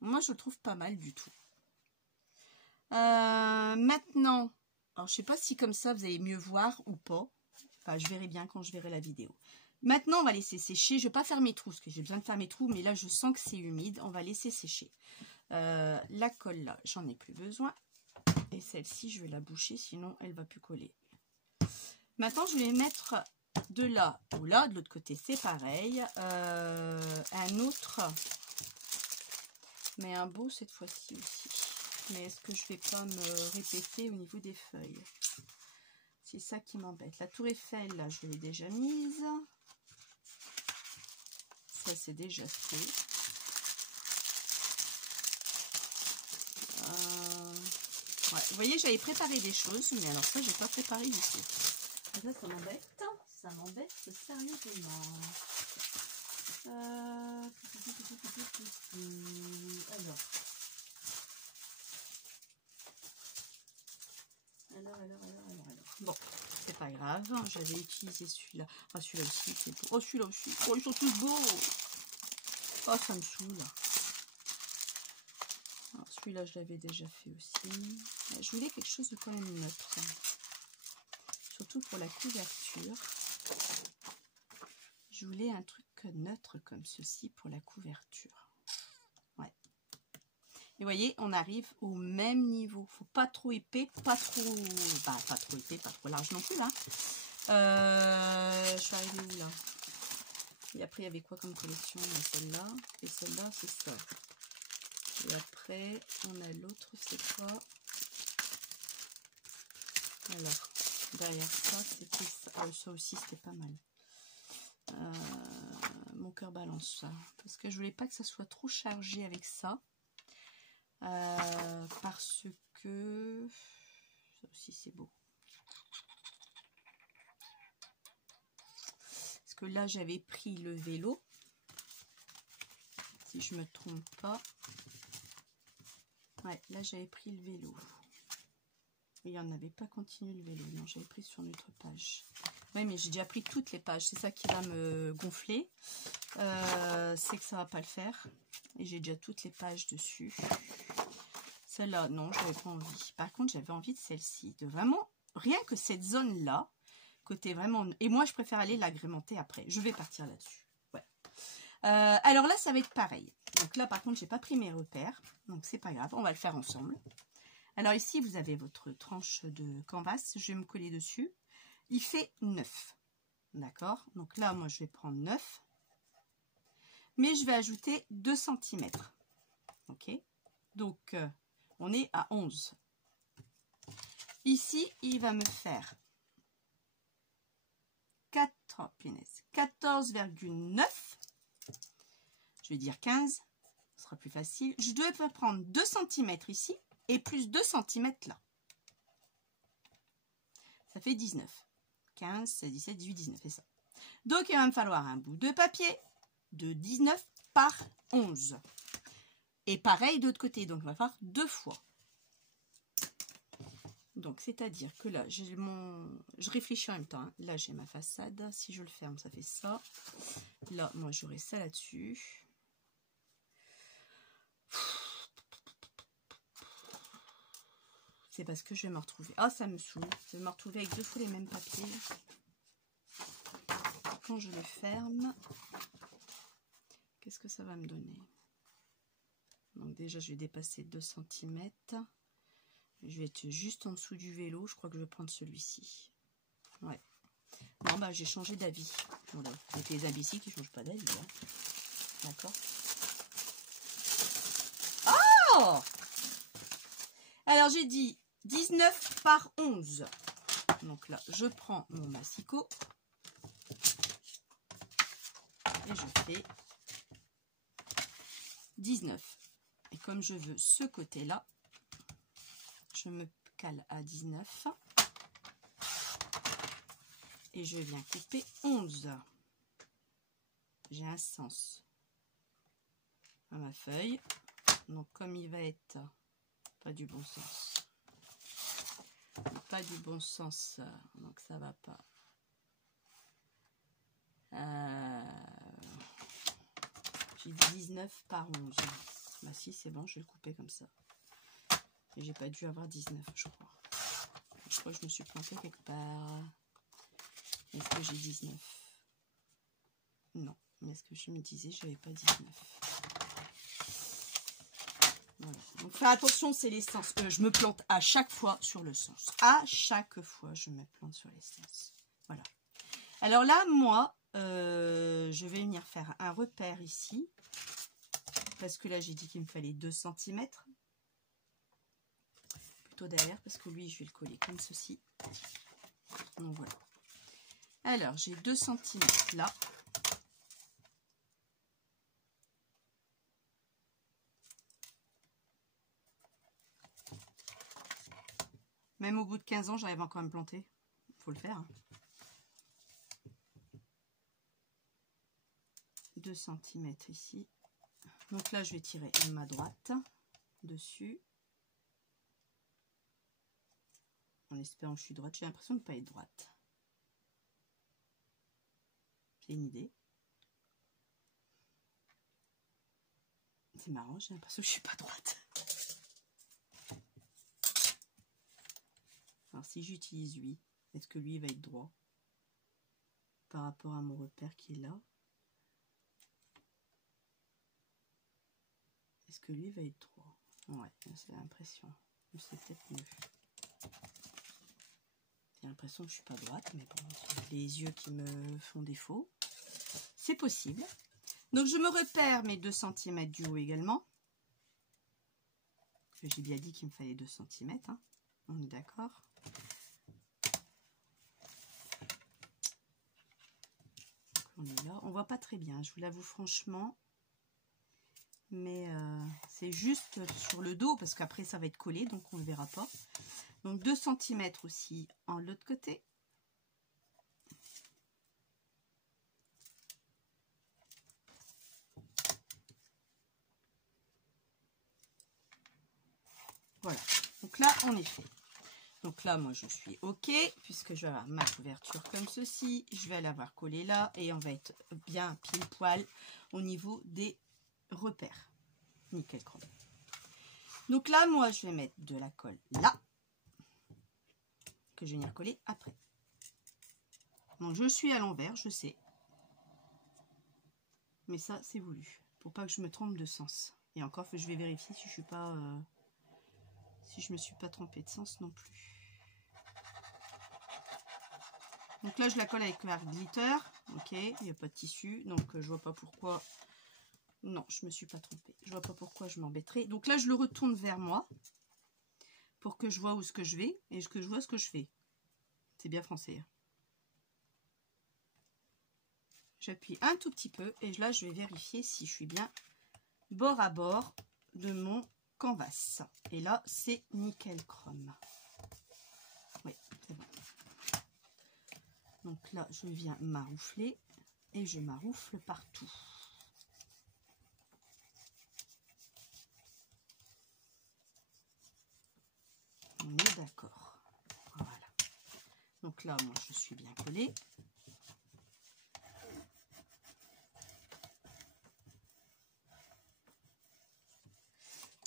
Moi, je le trouve pas mal du tout. Maintenant, alors je sais pas si comme ça, vous allez mieux voir ou pas. Enfin, je verrai bien quand je verrai la vidéo. Maintenant, on va laisser sécher. Je ne vais pas faire mes trous, parce que j'ai besoin de faire mes trous, mais là, je sens que c'est humide. On va laisser sécher. La colle, là, j'en ai plus besoin. Et celle-ci, je vais la boucher, sinon, elle ne va plus coller. Maintenant, je vais mettre de là ou là. De l'autre côté, c'est pareil. Un autre, mais un beau cette fois-ci aussi. Mais est-ce que je ne vais pas me répéter au niveau des feuilles? C'est ça qui m'embête. La tour Eiffel, là, je l'ai déjà mise. Ça, c'est déjà fait. Ouais, vous voyez, j'avais préparé des choses, mais alors ça, j'ai pas préparé du tout. Et ça, ça m'embête. Ça m'embête sérieusement. Alors. Bon, c'est pas grave. J'avais utilisé celui-là. Ah, celui-là aussi, c'est beau. Oh, celui-là aussi. Oh, ils sont tous beaux. Oh, ça me saoule. Celui-là, je l'avais déjà fait aussi. Je voulais quelque chose de quand même neutre. Surtout pour la couverture. Je voulais un truc neutre comme ceci pour la couverture. Ouais. Et vous voyez, on arrive au même niveau. Faut pas trop épais, pas trop... Bah, pas trop épais, pas trop large non plus, là. Je suis arrivée où, là? Et après, il y avait quoi comme collection? Celle-là. Et celle-là, c'est ça. Et après, on a l'autre, c'est quoi? Alors, derrière ça, c'était ça. Ah, ça aussi, c'était pas mal. mon cœur balance. Parce que je voulais pas que ça soit trop chargé avec ça. Parce que... Ça aussi, c'est beau. Parce que là, j'avais pris le vélo. Si je me trompe pas. Ouais, là, j'avais pris le vélo. Il n'y en avait pas continué le vélo. Non, j'avais pris sur notre page. Oui, mais j'ai déjà pris toutes les pages. C'est ça qui va me gonfler. C'est que ça va pas le faire. Et j'ai déjà toutes les pages dessus. Celle-là, non, j'avais pas envie. Par contre, j'avais envie de celle-ci. De vraiment, rien que cette zone-là, côté vraiment... Et moi, je préfère aller l'agrémenter après. Je vais partir là-dessus. Ouais. Alors là, ça va être pareil. Donc là, par contre, j'ai pas pris mes repères. Donc, c'est pas grave. On va le faire ensemble. Alors ici, vous avez votre tranche de canvas. Je vais me coller dessus. Il fait 9. D'accord? Donc là, moi, je vais prendre 9. Mais je vais ajouter 2 cm. Ok? Donc, on est à 11. Ici, il va me faire 14,9. Je vais dire 15. Ce sera plus facile. Je dois prendre 2 cm ici et plus 2 cm là. Ça fait 19. 15, 16, 17, 18, 19, c'est ça. Donc, il va me falloir un bout de papier de 19 par 11. Et pareil de l'autre côté, donc il va falloir 2 fois. Donc, c'est-à-dire que là, j'ai mon... Je réfléchis en même temps. Hein. Là, j'ai ma façade. Si je le ferme, ça fait ça. Là, moi, j'aurai ça là-dessus. C'est parce que je vais me retrouver. Ah, ça me saoule. Je vais me retrouver avec 2 fois les mêmes papiers. Quand je les ferme, qu'est-ce que ça va me donner? Donc déjà, je vais dépasser 2 cm. Je vais être juste en dessous du vélo. Je crois que je vais prendre celui-ci. Ouais. Bon, bah, j'ai changé d'avis. Voilà. C'est les habits ici qui ne changent pas d'avis. Hein. D'accord. Oh! Alors, j'ai dit 19 par 11. Donc là, je prends mon massicot. Et je fais 19. Et comme je veux ce côté-là, je me cale à 19. Et je viens couper 11. J'ai un sens à ma feuille. Donc comme il va être pas du bon sens. Pas du bon sens. Donc ça va pas. J'ai 19 par 11. Bah si, c'est bon, je vais le couper comme ça. Et j'ai pas dû avoir 19, je crois. Je crois que je me suis plantée quelque part. Est-ce que j'ai 19? Non. Mais est-ce que je me disais j'avais pas 19? Voilà. Donc faire attention, c'est les sens. Je me plante à chaque fois sur le sens. À chaque fois, je me plante sur les sens. Voilà. Alors là, moi, je vais venir faire un repère ici. Parce que là, j'ai dit qu'il me fallait 2 cm. Plutôt derrière, parce que lui, je vais le coller comme ceci. Donc voilà. Alors, j'ai 2 cm là. Même au bout de 15 ans, j'arrive encore à me planter. Il faut le faire. Hein. 2 cm ici. Donc là, je vais tirer ma droite dessus. En espérant que je suis droite. J'ai l'impression de ne pas être droite. J'ai une idée. C'est marrant, j'ai l'impression que je ne suis pas droite. Alors si j'utilise lui, est-ce que lui va être droit par rapport à mon repère qui est là? Est-ce que lui va être droit? Ouais, c'est l'impression. C'est peut-être mieux. J'ai l'impression que je suis pas droite, mais bon, c'est les yeux qui me font défaut. C'est possible. Donc je me repère mes 2 cm du haut également. J'ai bien dit qu'il me fallait 2 cm. Hein. On est d'accord. On est là. On voit pas très bien, je vous l'avoue franchement. Mais c'est juste sur le dos parce qu'après ça va être collé, donc on ne le verra pas. Donc 2 cm aussi en l'autre côté. Voilà, donc là on est fait. Donc là moi je suis ok puisque je vais avoir ma couverture comme ceci. Je vais l'avoir collée là et on va être bien pile poil au niveau des repères. Nickel chrome. Donc là moi je vais mettre de la colle là que je vais venir coller après. Donc je suis à l'envers, je sais. Mais ça c'est voulu pour pas que je me trompe de sens. Et encore je vais vérifier si je suis pas si je me suis pas trompée de sens non plus. Donc là je la colle avec ma glitter. Ok, il n'y a pas de tissu, donc je vois pas pourquoi. Non, je me suis pas trompée. Je vois pas pourquoi je m'embêterais. Donc là je le retourne vers moi pour que je vois où ce que je vais et que je vois ce que je fais. C'est bien français. J'appuie un tout petit peu et là je vais vérifier si je suis bien bord à bord de mon canvas. Et là c'est nickel chrome. Oui, c'est bon. Donc là je viens maroufler et je maroufle partout. On est d'accord. Voilà. Donc là moi je suis bien collée.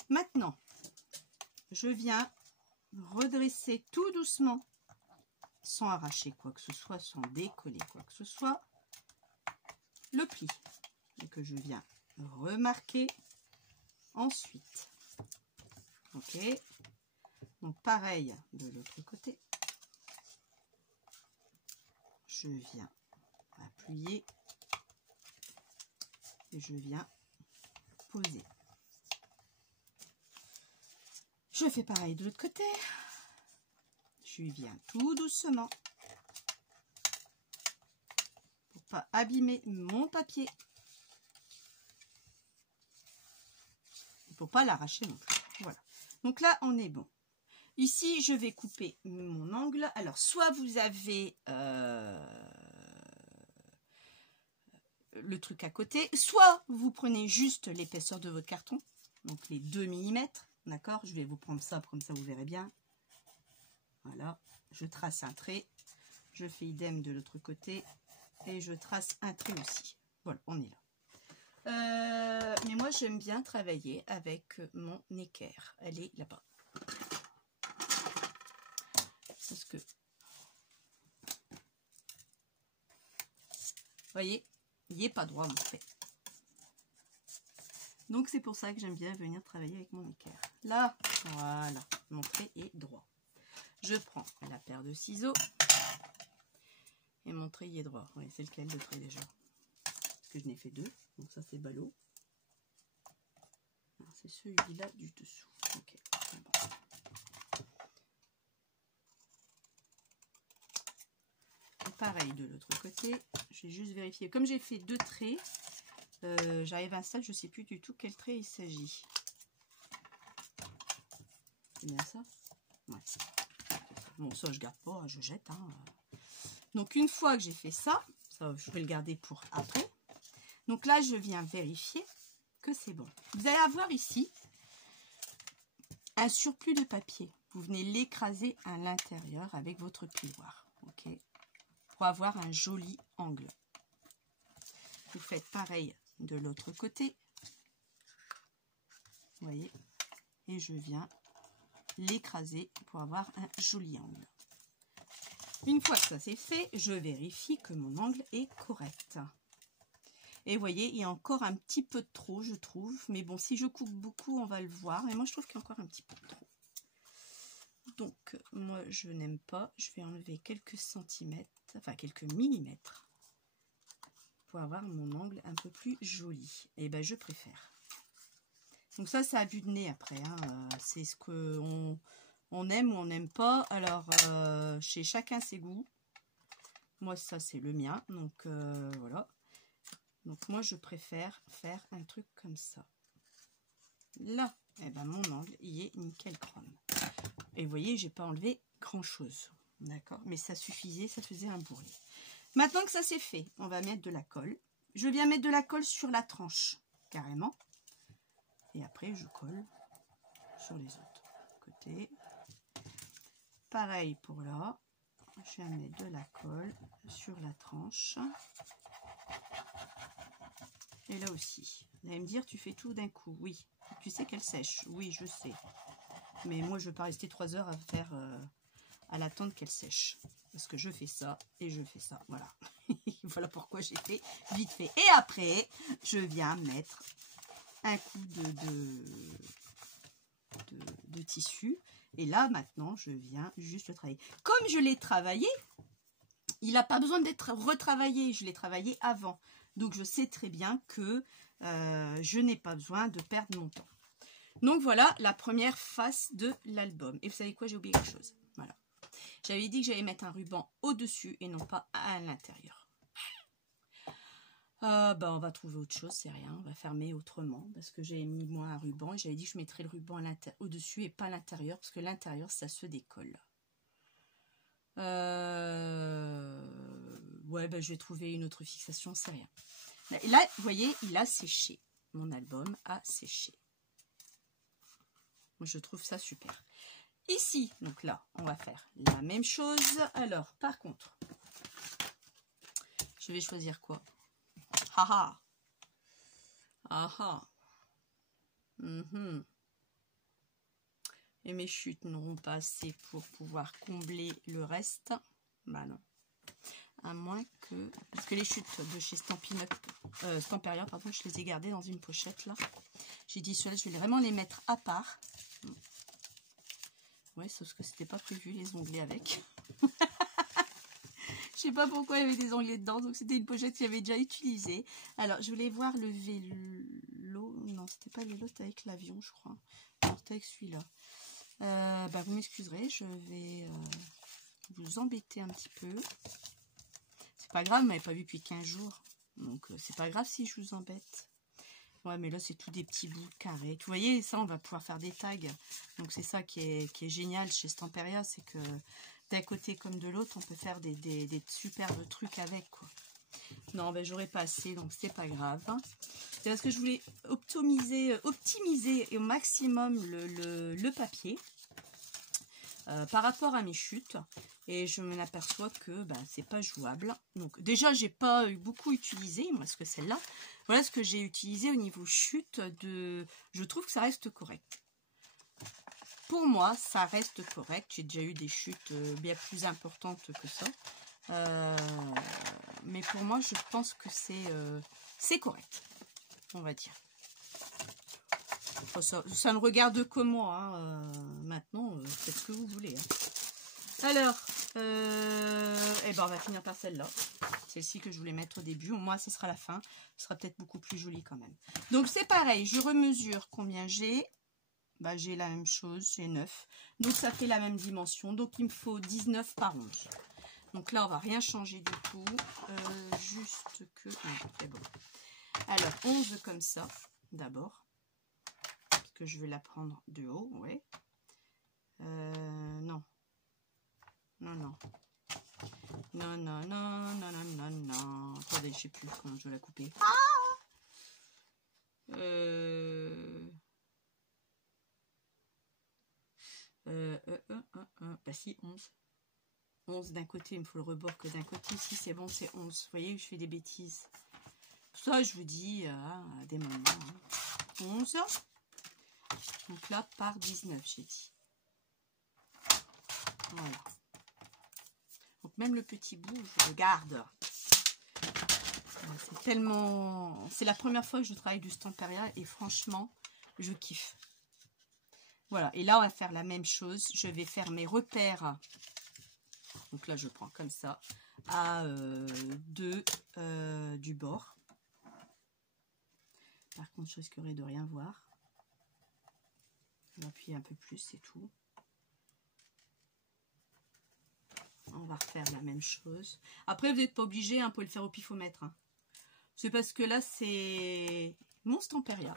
Maintenant, je viens redresser tout doucement, sans arracher quoi que ce soit, sans décoller quoi que ce soit, le pli. Et que je viens remarquer ensuite. Ok. Donc pareil de l'autre côté. Je viens appuyer et je viens poser. Je fais pareil de l'autre côté. Je viens tout doucement pour pas abîmer mon papier. Et pour pas l'arracher non plus. Voilà. Donc là, on est bon. Ici, je vais couper mon angle. Alors, soit vous avez le truc à côté, soit vous prenez juste l'épaisseur de votre carton, donc les 2 mm. D'accord, je vais vous prendre ça, comme ça vous verrez bien. Voilà, je trace un trait. Je fais idem de l'autre côté. Et je trace un trait aussi. Voilà, on est là. Mais moi, j'aime bien travailler avec mon équerre. Elle est là-bas. Parce que, vous voyez, il n'est pas droit mon trait. Donc c'est pour ça que j'aime bien venir travailler avec mon équerre. Là, voilà, mon trait est droit. Je prends la paire de ciseaux et mon trait est droit. Oui, c'est lequel le trait déjà? Parce que je n'ai fait 2, donc ça c'est ballot. C'est celui-là du dessous. Ok, c'est bon. Et pareil de l'autre côté, je vais juste vérifier. Comme j'ai fait 2 traits, j'arrive à un stade, je ne sais plus du tout quel trait il s'agit. C'est bien ça? Ouais. Bon, ça je garde pas, je jette. Hein. Donc une fois que j'ai fait ça, je vais le garder pour après. Donc là, je viens vérifier que c'est bon. Vous allez avoir ici un surplus de papier. Vous venez l'écraser à l'intérieur avec votre plioir. Ok, pour avoir un joli angle. Vous faites pareil de l'autre côté. Vous voyez, et je viens l'écraser pour avoir un joli angle. Une fois que ça c'est fait, je vérifie que mon angle est correct. Et vous voyez, il y a encore un petit peu de trop, je trouve. Mais bon, si je coupe beaucoup, on va le voir. Et moi, je trouve qu'il y a encore un petit peu de trop. Donc, moi, je n'aime pas. Je vais enlever quelques centimètres, enfin quelques millimètres, pour avoir mon angle un peu plus joli. Et ben, je préfère. Donc ça, c'est à vue de nez après. Hein. C'est ce qu'on aime ou on n'aime pas. Alors, chez chacun ses goûts. Moi, ça, c'est le mien. Donc, voilà. Donc moi je préfère faire un truc comme ça. Là, eh ben, mon angle y est nickel chrome. Et vous voyez, j'ai pas enlevé grand chose. D'accord, mais ça suffisait, ça faisait un bourrelet. Maintenant que ça c'est fait, on va mettre de la colle. Je viens mettre de la colle sur la tranche, carrément. Et après, je colle sur les autres côtés. Pareil pour là. Je vais mettre de la colle sur la tranche. Et là aussi. Vous allez me dire, tu fais tout d'un coup. Oui. Tu sais qu'elle sèche. Oui, je sais. Mais moi, je ne veux pas rester 3 heures à faire... à l'attendre qu'elle sèche. Parce que je fais ça et je fais ça. Voilà. Voilà pourquoi j'ai fait vite fait. Et après, je viens mettre un coup de tissu. Et là, maintenant, je viens juste le travailler. Comme je l'ai travaillé, il n'a pas besoin d'être retravaillé. Je l'ai travaillé avant. Donc, je sais très bien que je n'ai pas besoin de perdre mon temps. Donc, voilà la première face de l'album. Et vous savez quoi? J'ai oublié quelque chose. Voilà. J'avais dit que j'allais mettre un ruban au-dessus et non pas à l'intérieur. On va trouver autre chose, c'est rien. On va fermer autrement parce que j'ai mis moi un ruban. J'avais dit que je mettrais le ruban au-dessus et pas à l'intérieur parce que l'intérieur, ça se décolle. Ouais, je vais trouver une autre fixation, c'est rien. Et là, vous voyez, il a séché. Mon album a séché. Moi, je trouve ça super. Ici, donc là, on va faire la même chose. Alors, par contre, je vais choisir quoi? Haha. Aha. Et mes chutes n'auront pas assez pour pouvoir combler le reste. Bah non. À moins que... Parce que les chutes de chez Stamperia, pardon, je les ai gardées dans une pochette là. J'ai dit celles-là, je vais vraiment les mettre à part. Ouais, sauf que c'était pas prévu les onglets avec. Je sais pas pourquoi il y avait des onglets dedans, donc c'était une pochette qu'il avait déjà utilisée. Alors, je voulais voir le vélo. Non, c'était pas le vélo, c'était avec l'avion, je crois. Non, c'était avec celui-là. Vous m'excuserez, je vais vous embêter un petit peu. C'est pas grave, vous m'avez pas vu depuis 15 jours. Donc, c'est pas grave si je vous embête. Ouais, mais là, c'est tout des petits bouts carrés. Vous voyez, ça, on va pouvoir faire des tags. Donc, c'est ça qui est génial chez Stamperia, c'est que d'un côté comme de l'autre, on peut faire des superbes trucs avec, quoi. Non, j'aurais pas assez, donc c'est pas grave. C'est parce que je voulais optimiser au maximum le papier par rapport à mes chutes. Et je m'en aperçois que c'est pas jouable. Donc déjà, j'ai pas beaucoup utilisé, parce que celle-là, voilà ce que j'ai utilisé au niveau chute. Je trouve que ça reste correct. Pour moi, ça reste correct. J'ai déjà eu des chutes bien plus importantes que ça. Mais pour moi, je pense que c'est correct, on va dire. Ça ne regarde que moi. Hein. Maintenant, faites ce que vous voulez. Hein. Alors, on va finir par celle-là. Celle-ci que je voulais mettre au début. Moi, ce sera la fin. Ce sera peut-être beaucoup plus joli quand même. Donc, c'est pareil. Je remesure combien j'ai. J'ai la même chose. J'ai 9. Donc, ça fait la même dimension. Donc, il me faut 19 par 11. Donc là, on va rien changer du tout. Juste que... c'est bon. Alors, 11 comme ça, d'abord. Parce que je vais la prendre de haut, ouais. Non. Non, non. Non, non, non, non, non, non, non. Attendez, je sais plus comment je vais la couper. Si, 11. 11 d'un côté, il me faut le rebord que d'un côté. Si c'est bon, c'est 11. Vous voyez, je fais des bêtises. Ça, je vous dis à des moments. Hein. 11. Donc là, par 19, j'ai dit. Voilà. Donc même le petit bout, je le garde. C'est tellement... C'est la première fois que je travaille du Stamperia et franchement, je kiffe. Voilà. Et là, on va faire la même chose. Je vais faire mes repères. Donc là, je prends comme ça, à 2 du bord. Par contre, je risquerai de rien voir. Je vais appuyer un peu plus, c'est tout. On va refaire la même chose. Après, vous n'êtes pas obligé, hein, vous pouvez le faire au pifomètre. Hein. C'est parce que là, c'est Monstre Temperia.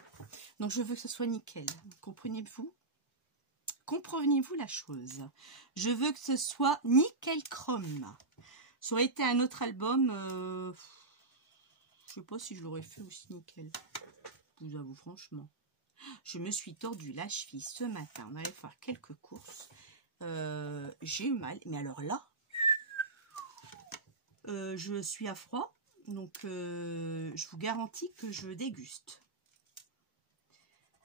Donc, je veux que ce soit nickel. Comprenez-vous? Comprenez-vous la chose? Je veux que ce soit nickel chrome. Ça aurait été un autre album. Je sais pas si je l'aurais fait aussi nickel. Je vous avoue franchement. Je me suis tordu la cheville ce matin. On allait faire quelques courses. J'ai eu mal. Mais alors là, je suis à froid. Donc, je vous garantis que je déguste.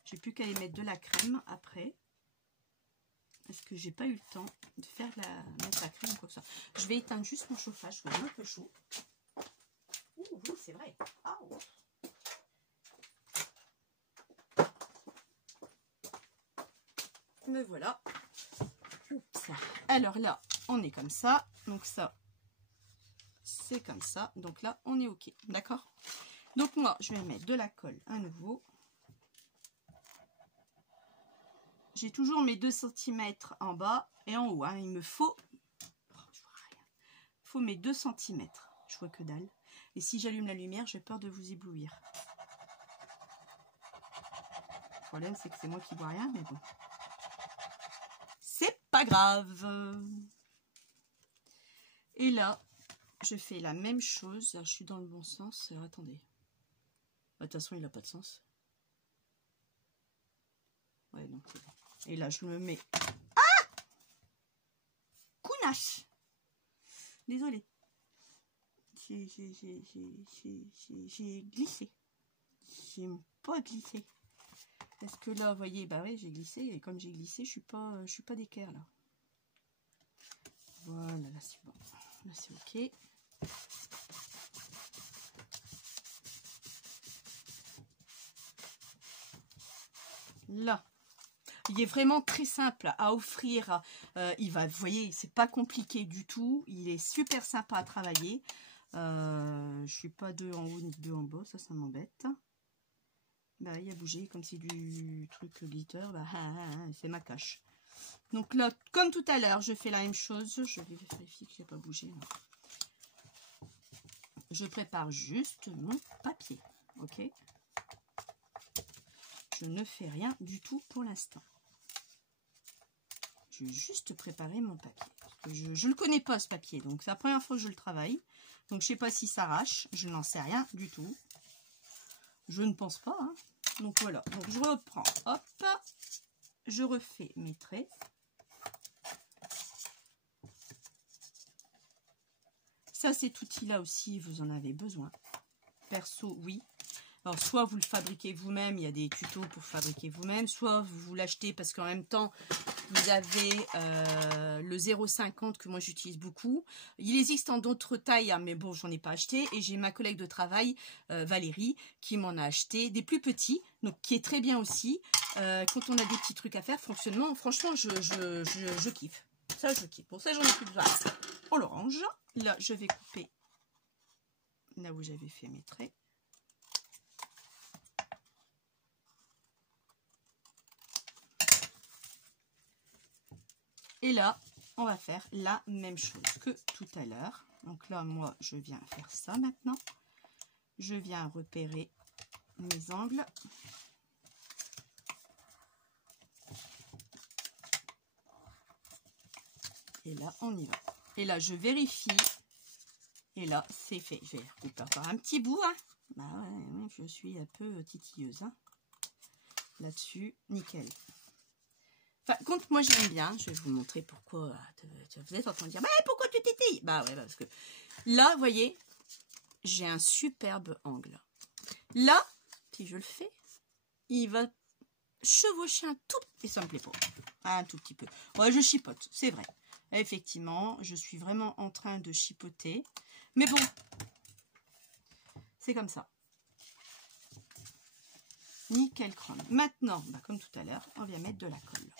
J'ai plus qu'à aller mettre de la crème après. Parce que j'ai pas eu le temps de faire mettre la crème ou quoi que ça. Je vais éteindre juste mon chauffage. Je suis un peu chaud. Ouh, oui, c'est vrai. Ah, oh. Me voilà. Oups. Alors là, on est comme ça. Donc ça, c'est comme ça. Donc là, on est OK. D'accord? Donc moi, je vais mettre de la colle à nouveau. J'ai toujours mes 2 cm en bas et en haut. Hein. Il me faut... Oh, je vois rien. Il faut mes 2 cm. Je vois que dalle. Et si j'allume la lumière, j'ai peur de vous éblouir. Le problème, c'est que c'est moi qui vois rien, mais bon. C'est pas grave. Et là, je fais la même chose. Là, je suis dans le bon sens. Alors, attendez. De toute façon, il n'a pas de sens. Ouais, donc c'est bon. Et là, je me mets... Ah! Counache! Désolée. J'ai glissé. J'ai pas glissé. Parce que là, vous voyez, bah oui, j'ai glissé. Et comme j'ai glissé, je suis pas d'équerre, là. Voilà, là, c'est bon. Là, c'est OK. Là. Il est vraiment très simple à offrir. Il va, vous voyez, c'est pas compliqué du tout. Il est super sympa à travailler. Je suis pas 2 en haut ni 2 en bas, ça m'embête. Bah, il a bougé comme c'est du truc glitter. Bah, c'est ma cache. Donc là, comme tout à l'heure, je fais la même chose. Je vais vérifier que j'ai pas bougé. Je prépare juste mon papier. OK? Je ne fais rien du tout pour l'instant. Je vais juste préparer mon papier. Parce que je ne le connais pas, ce papier. Donc, c'est la première fois que je le travaille. Donc, je ne sais pas s'il s'arrache. Je n'en sais rien du tout. Je ne pense pas. Hein. Donc, voilà. Donc, je reprends. Hop. Je refais mes traits. Ça, cet outil-là aussi, vous en avez besoin. Perso, oui. Alors, soit vous le fabriquez vous-même, il y a des tutos pour fabriquer vous-même, soit vous l'achetez parce qu'en même temps, vous avez le 0,50 que moi j'utilise beaucoup. Il existe en d'autres tailles, hein, mais bon, j'en ai pas acheté. Et j'ai ma collègue de travail, Valérie, qui m'en a acheté des plus petits, donc qui est très bien aussi. Quand on a des petits trucs à faire, fonctionnement, franchement, je kiffe. Ça, je kiffe. Pour ça, j'en ai plus besoin. Oh, l'orange. Là, je vais couper là où j'avais fait mes traits. Et là, on va faire la même chose que tout à l'heure. Donc là, moi, je viens faire ça maintenant. Je viens repérer mes angles. Et là, on y va. Et là, je vérifie. Et là, c'est fait. Je vais recouper encore un petit bout. Hein. Bah ouais, je suis un peu titilleuse. Hein. Là-dessus, nickel. Enfin, quand moi j'aime bien, je vais vous montrer pourquoi. Vous êtes en train de dire, bah, pourquoi tu titilles? Bah ouais, parce que là, vous voyez, j'ai un superbe angle. Là, si je le fais, il va chevaucher un tout petit, et ça me plaît pas. Un tout petit peu. Ouais, je chipote, c'est vrai. Effectivement, je suis vraiment en train de chipoter. Mais bon, c'est comme ça. Nickel chrome. Maintenant, bah, comme tout à l'heure, on vient mettre de la colle.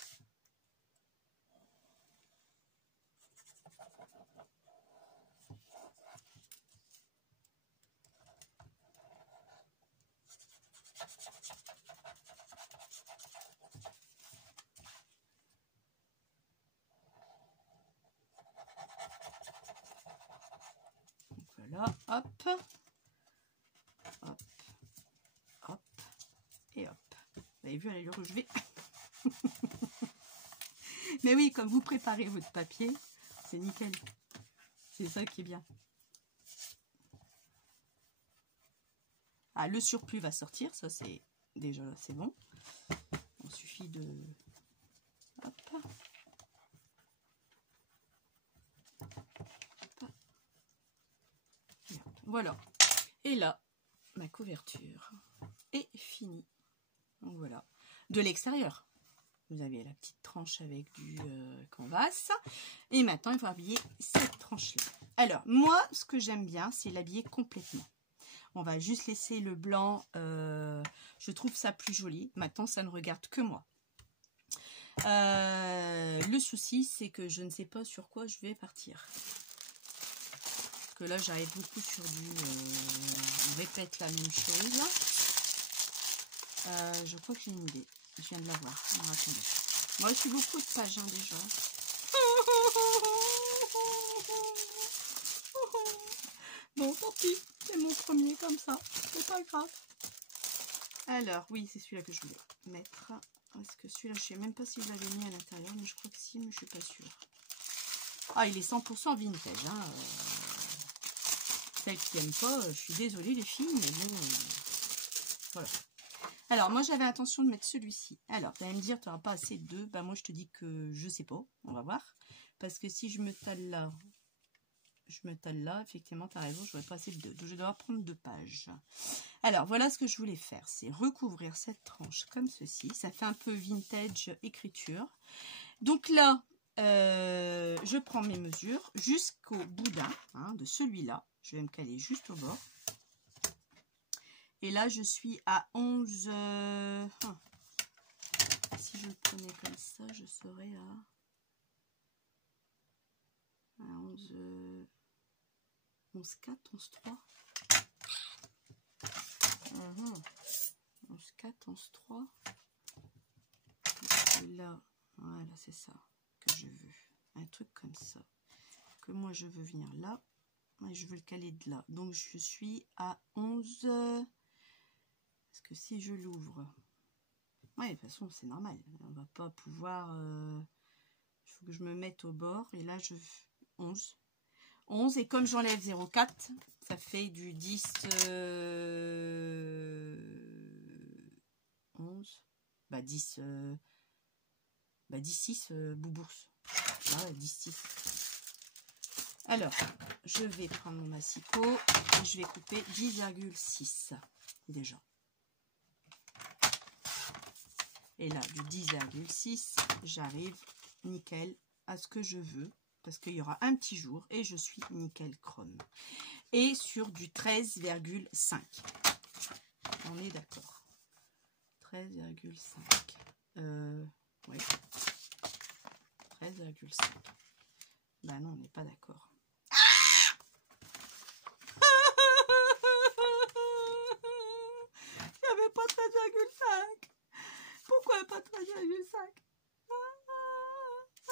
Donc voilà, hop. avez vu à l'allure où je vais. Mais oui, comme vous préparez votre papier, c'est nickel. C'est ça qui est bien. Ah, le surplus va sortir, ça c'est déjà c'est bon. Il suffit de... Hop. Voilà. Et là, ma couverture est finie. Donc voilà. De l'extérieur, vous avez la petite tranche avec du canvas. Et maintenant, il faut habiller cette tranche-là. Alors, moi, ce que j'aime bien, c'est l'habiller complètement. On va juste laisser le blanc. Je trouve ça plus joli. Maintenant, ça ne regarde que moi. Le souci, c'est que je ne sais pas sur quoi je vais partir. Parce que là, j'arrive beaucoup sur du... on répète la même chose. Je crois que j'ai une idée. Je viens de la voir. Alors, attendez. Moi, je suis beaucoup de pages hein, déjà. Bon, tant pis. C'est mon premier comme ça. C'est pas grave. Alors, oui, c'est celui-là que je voulais mettre. Est-ce que celui-là, je sais même pas si je l'avais mis à l'intérieur, mais je crois que si, mais je suis pas sûre. Ah, il est 100% vintage. Hein. Celles qui n'aiment pas, je suis désolée les filles, mais bon, voilà. Alors, moi, j'avais intention de mettre celui-ci. Alors, tu vas me dire, tu n'auras pas assez de 2. Bah, moi, je te dis que je sais pas. On va voir. Parce que si je me tale là, effectivement, tu as raison, je n'aurai pas assez de 2. Donc, je dois prendre 2 pages. Alors, voilà ce que je voulais faire. C'est recouvrir cette tranche comme ceci. Ça fait un peu vintage écriture. Donc là, je prends mes mesures jusqu'au boudin hein, de celui-là. Je vais me caler juste au bord. Et là, je suis à 11... si je le prenais comme ça, je serais à 11... 11,4, 11,3. 11,4, 11,3. Et là, voilà, c'est ça que je veux. Un truc comme ça. Que moi, je veux venir là. Et je veux le caler de là. Donc, je suis à 11... Parce que si je l'ouvre... Ouais, de toute façon, c'est normal. On va pas pouvoir... Il faut que je me mette au bord. Et là, je... 11. 11. Et comme j'enlève 0,4, ça fait du 10... 11. Bah, 10... bah, 10,6 boubourse. Ouais, 10,6. Alors, je vais prendre mon massicot et je vais couper 10,6 déjà. Et là, du 10,6, j'arrive nickel à ce que je veux. Parce qu'il y aura un petit jour et je suis nickel chrome. Et sur du 13,5. On est d'accord. 13,5. Oui. 13,5. Bah non, on n'est pas d'accord. Il n'y avait pas 13,5. Pourquoi pas 13,5?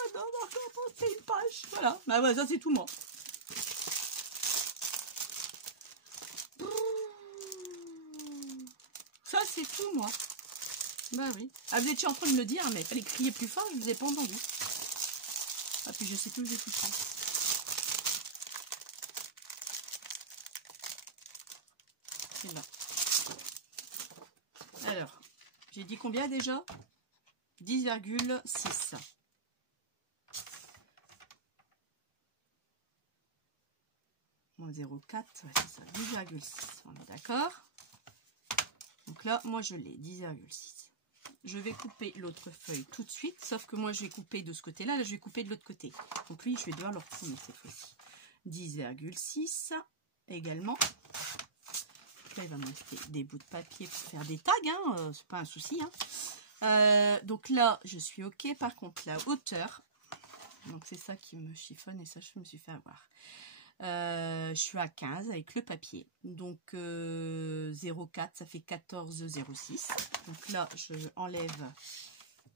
Ah non, on va recommencer une page. Voilà, bah ouais, ça c'est tout moi. Ça c'est tout moi. Bah oui. Ah, vous étiez en train de me dire, mais il fallait crier plus fort, je ne vous ai pas entendu. Ah, puis je sais plus où j'ai foutu. C'est là. Alors, j'ai dit combien déjà? 10,6. Moins 0,4, ouais, c'est ça, 10,6. On est d'accord. Donc là, moi je l'ai, 10,6. Je vais couper l'autre feuille tout de suite, sauf que moi je vais couper de ce côté-là, là je vais couper de l'autre côté. Donc lui, je vais devoir le retourner cette fois-ci. 10,6 également. Là, il va me rester des bouts de papier pour faire des tags, hein, c'est pas un souci. Hein. Donc là, je suis OK. Par contre, la hauteur, donc c'est ça qui me chiffonne et ça, je me suis fait avoir. Je suis à 15 avec le papier. Donc 0,4, ça fait 14,06. Donc là, je enlève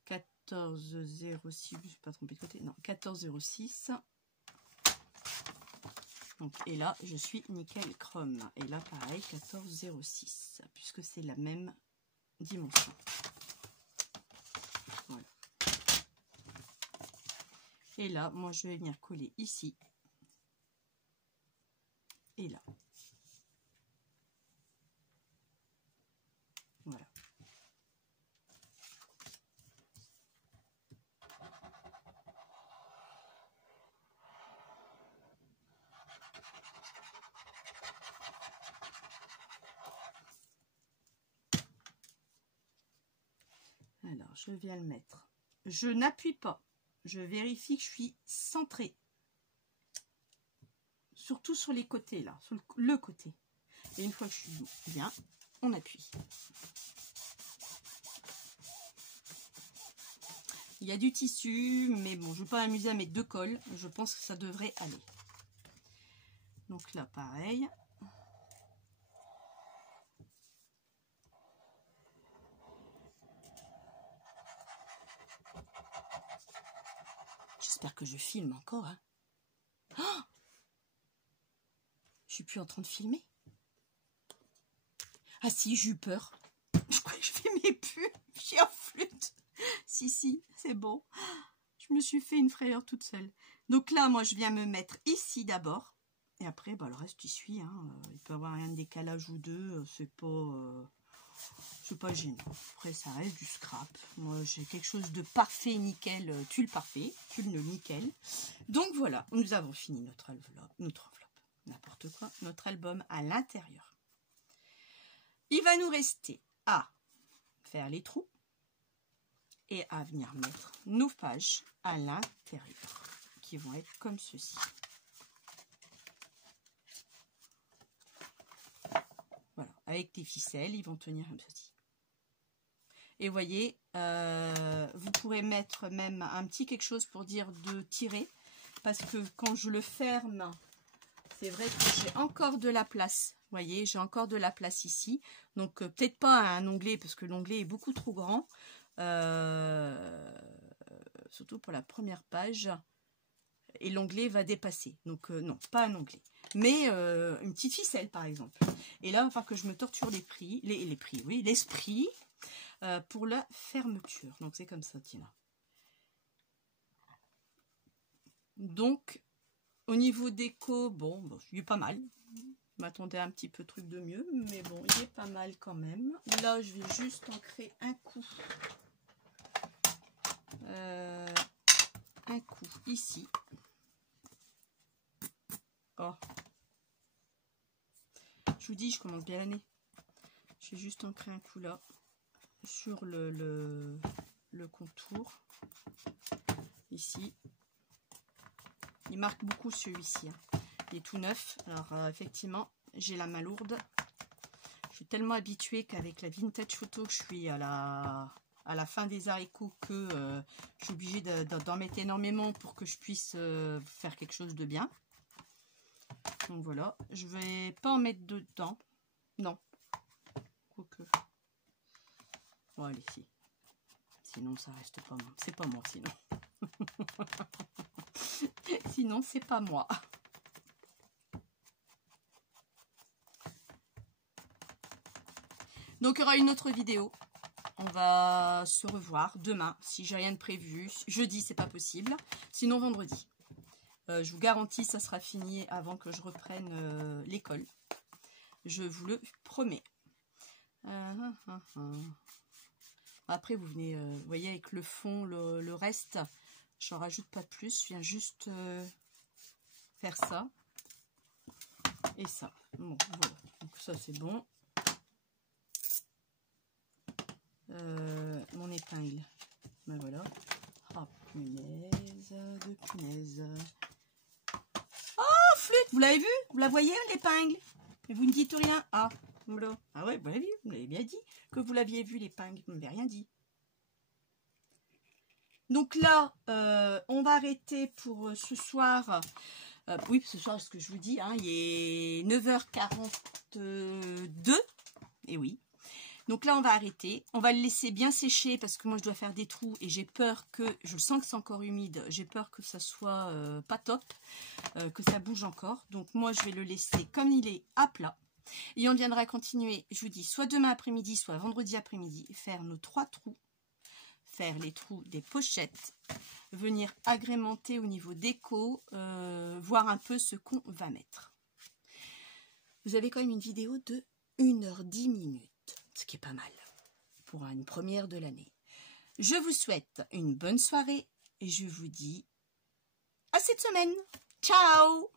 14,06. Je ne me suis pas trompée de côté. Non, 14,06. Donc, et là, je suis nickel chrome. Et là, pareil, 14,06. Puisque c'est la même dimension. Et là, moi, je vais venir coller ici. Et là. Voilà. Alors, je viens le mettre. Je n'appuie pas. Je vérifie que je suis centrée. Surtout sur les côtés, là. Sur le côté. Et une fois que je suis bien, on appuie. Il y a du tissu, mais bon, je ne vais pas m'amuser à mettre 2 cols. Je pense que ça devrait aller. Donc là, pareil. J'espère que je filme encore. Hein. Oh, je suis plus en train de filmer. Ah si, j'ai eu peur. Je crois que je filmais plus. J'ai en flûte. Si, c'est bon. Je me suis fait une frayeur toute seule. Donc là, moi, je viens me mettre ici d'abord. Et après, bah, le reste, tu suis. Hein. Il peut y avoir un décalage ou deux. C'est pas gênant. Après, ça reste du scrap. Moi, j'ai quelque chose de parfait, nickel. Tulle parfait. Tulle nickel. Donc voilà, nous avons fini notre enveloppe. N'importe quoi. Notre album à l'intérieur. Il va nous rester à faire les trous. Et à venir mettre nos pages à l'intérieur, qui vont être comme ceci. Voilà, avec des ficelles, ils vont tenir comme ceci. Et vous voyez, vous pourrez mettre même un petit quelque chose pour dire de tirer, parce que quand je le ferme, c'est vrai que j'ai encore de la place. Vous voyez, j'ai encore de la place ici. Donc peut-être pas un onglet, parce que l'onglet est beaucoup trop grand. Surtout pour la première page, et l'onglet va dépasser, donc non, pas un onglet, mais une petite ficelle par exemple. Et là, il va falloir que je me torture l'esprit pour la fermeture. Donc c'est comme ça, Tina. Donc au niveau déco, bon, il est pas mal. Je m'attendais à un petit peu truc de mieux, mais bon, il est pas mal quand même. Là, je vais juste ancrer un coup ici. Oh, je vous dis, je commence bien l'année. Je vais juste ancrer un coup là sur le contour ici. Il marque beaucoup celui-ci, hein. Il est tout neuf. Alors effectivement, j'ai la main lourde. Je suis tellement habituée qu'avec la vintage photo, je suis à la fin des haricots que je suis obligée d'en mettre énormément pour que je puisse faire quelque chose de bien. Donc voilà, je vais pas en mettre dedans. Non. Quoique. Bon, allez, si. Sinon, ça reste pas moi. C'est pas moi, sinon. Sinon, c'est pas moi. Donc, il y aura une autre vidéo. On va se revoir demain, si j'ai rien de prévu. Jeudi, c'est pas possible. Sinon, vendredi. Je vous garantis, ça sera fini avant que je reprenne l'école. Je vous le promets. Après, vous venez, vous voyez, avec le fond, le reste, j'en rajoute pas de plus. Je viens juste faire ça et ça. Bon, voilà. Donc ça, c'est bon. Mon épingle. Ben voilà. Oh, punaise de punaise. Oh, flûte, vous l'avez vu? Vous la voyez, l'épingle? Mais vous ne dites rien. Ah, voilà. Ah ouais, vous l'avez vu, vous l'avez bien dit que vous l'aviez vu, l'épingle. Vous n'avez rien dit. Donc là, on va arrêter pour ce soir. Oui, ce soir, ce que je vous dis, hein, il est 9h42. Et oui. Donc là, on va arrêter. On va le laisser bien sécher parce que moi, je dois faire des trous et j'ai peur que, je le sens que c'est encore humide, j'ai peur que ça soit pas top, que ça bouge encore. Donc moi, je vais le laisser comme il est à plat. Et on viendra continuer, je vous dis, soit demain après-midi, soit vendredi après-midi, faire nos 3 trous, faire les trous des pochettes, venir agrémenter au niveau déco, voir un peu ce qu'on va mettre. Vous avez quand même une vidéo de 1h10, ce qui est pas mal pour une première de l'année. Je vous souhaite une bonne soirée et je vous dis à cette semaine. Ciao!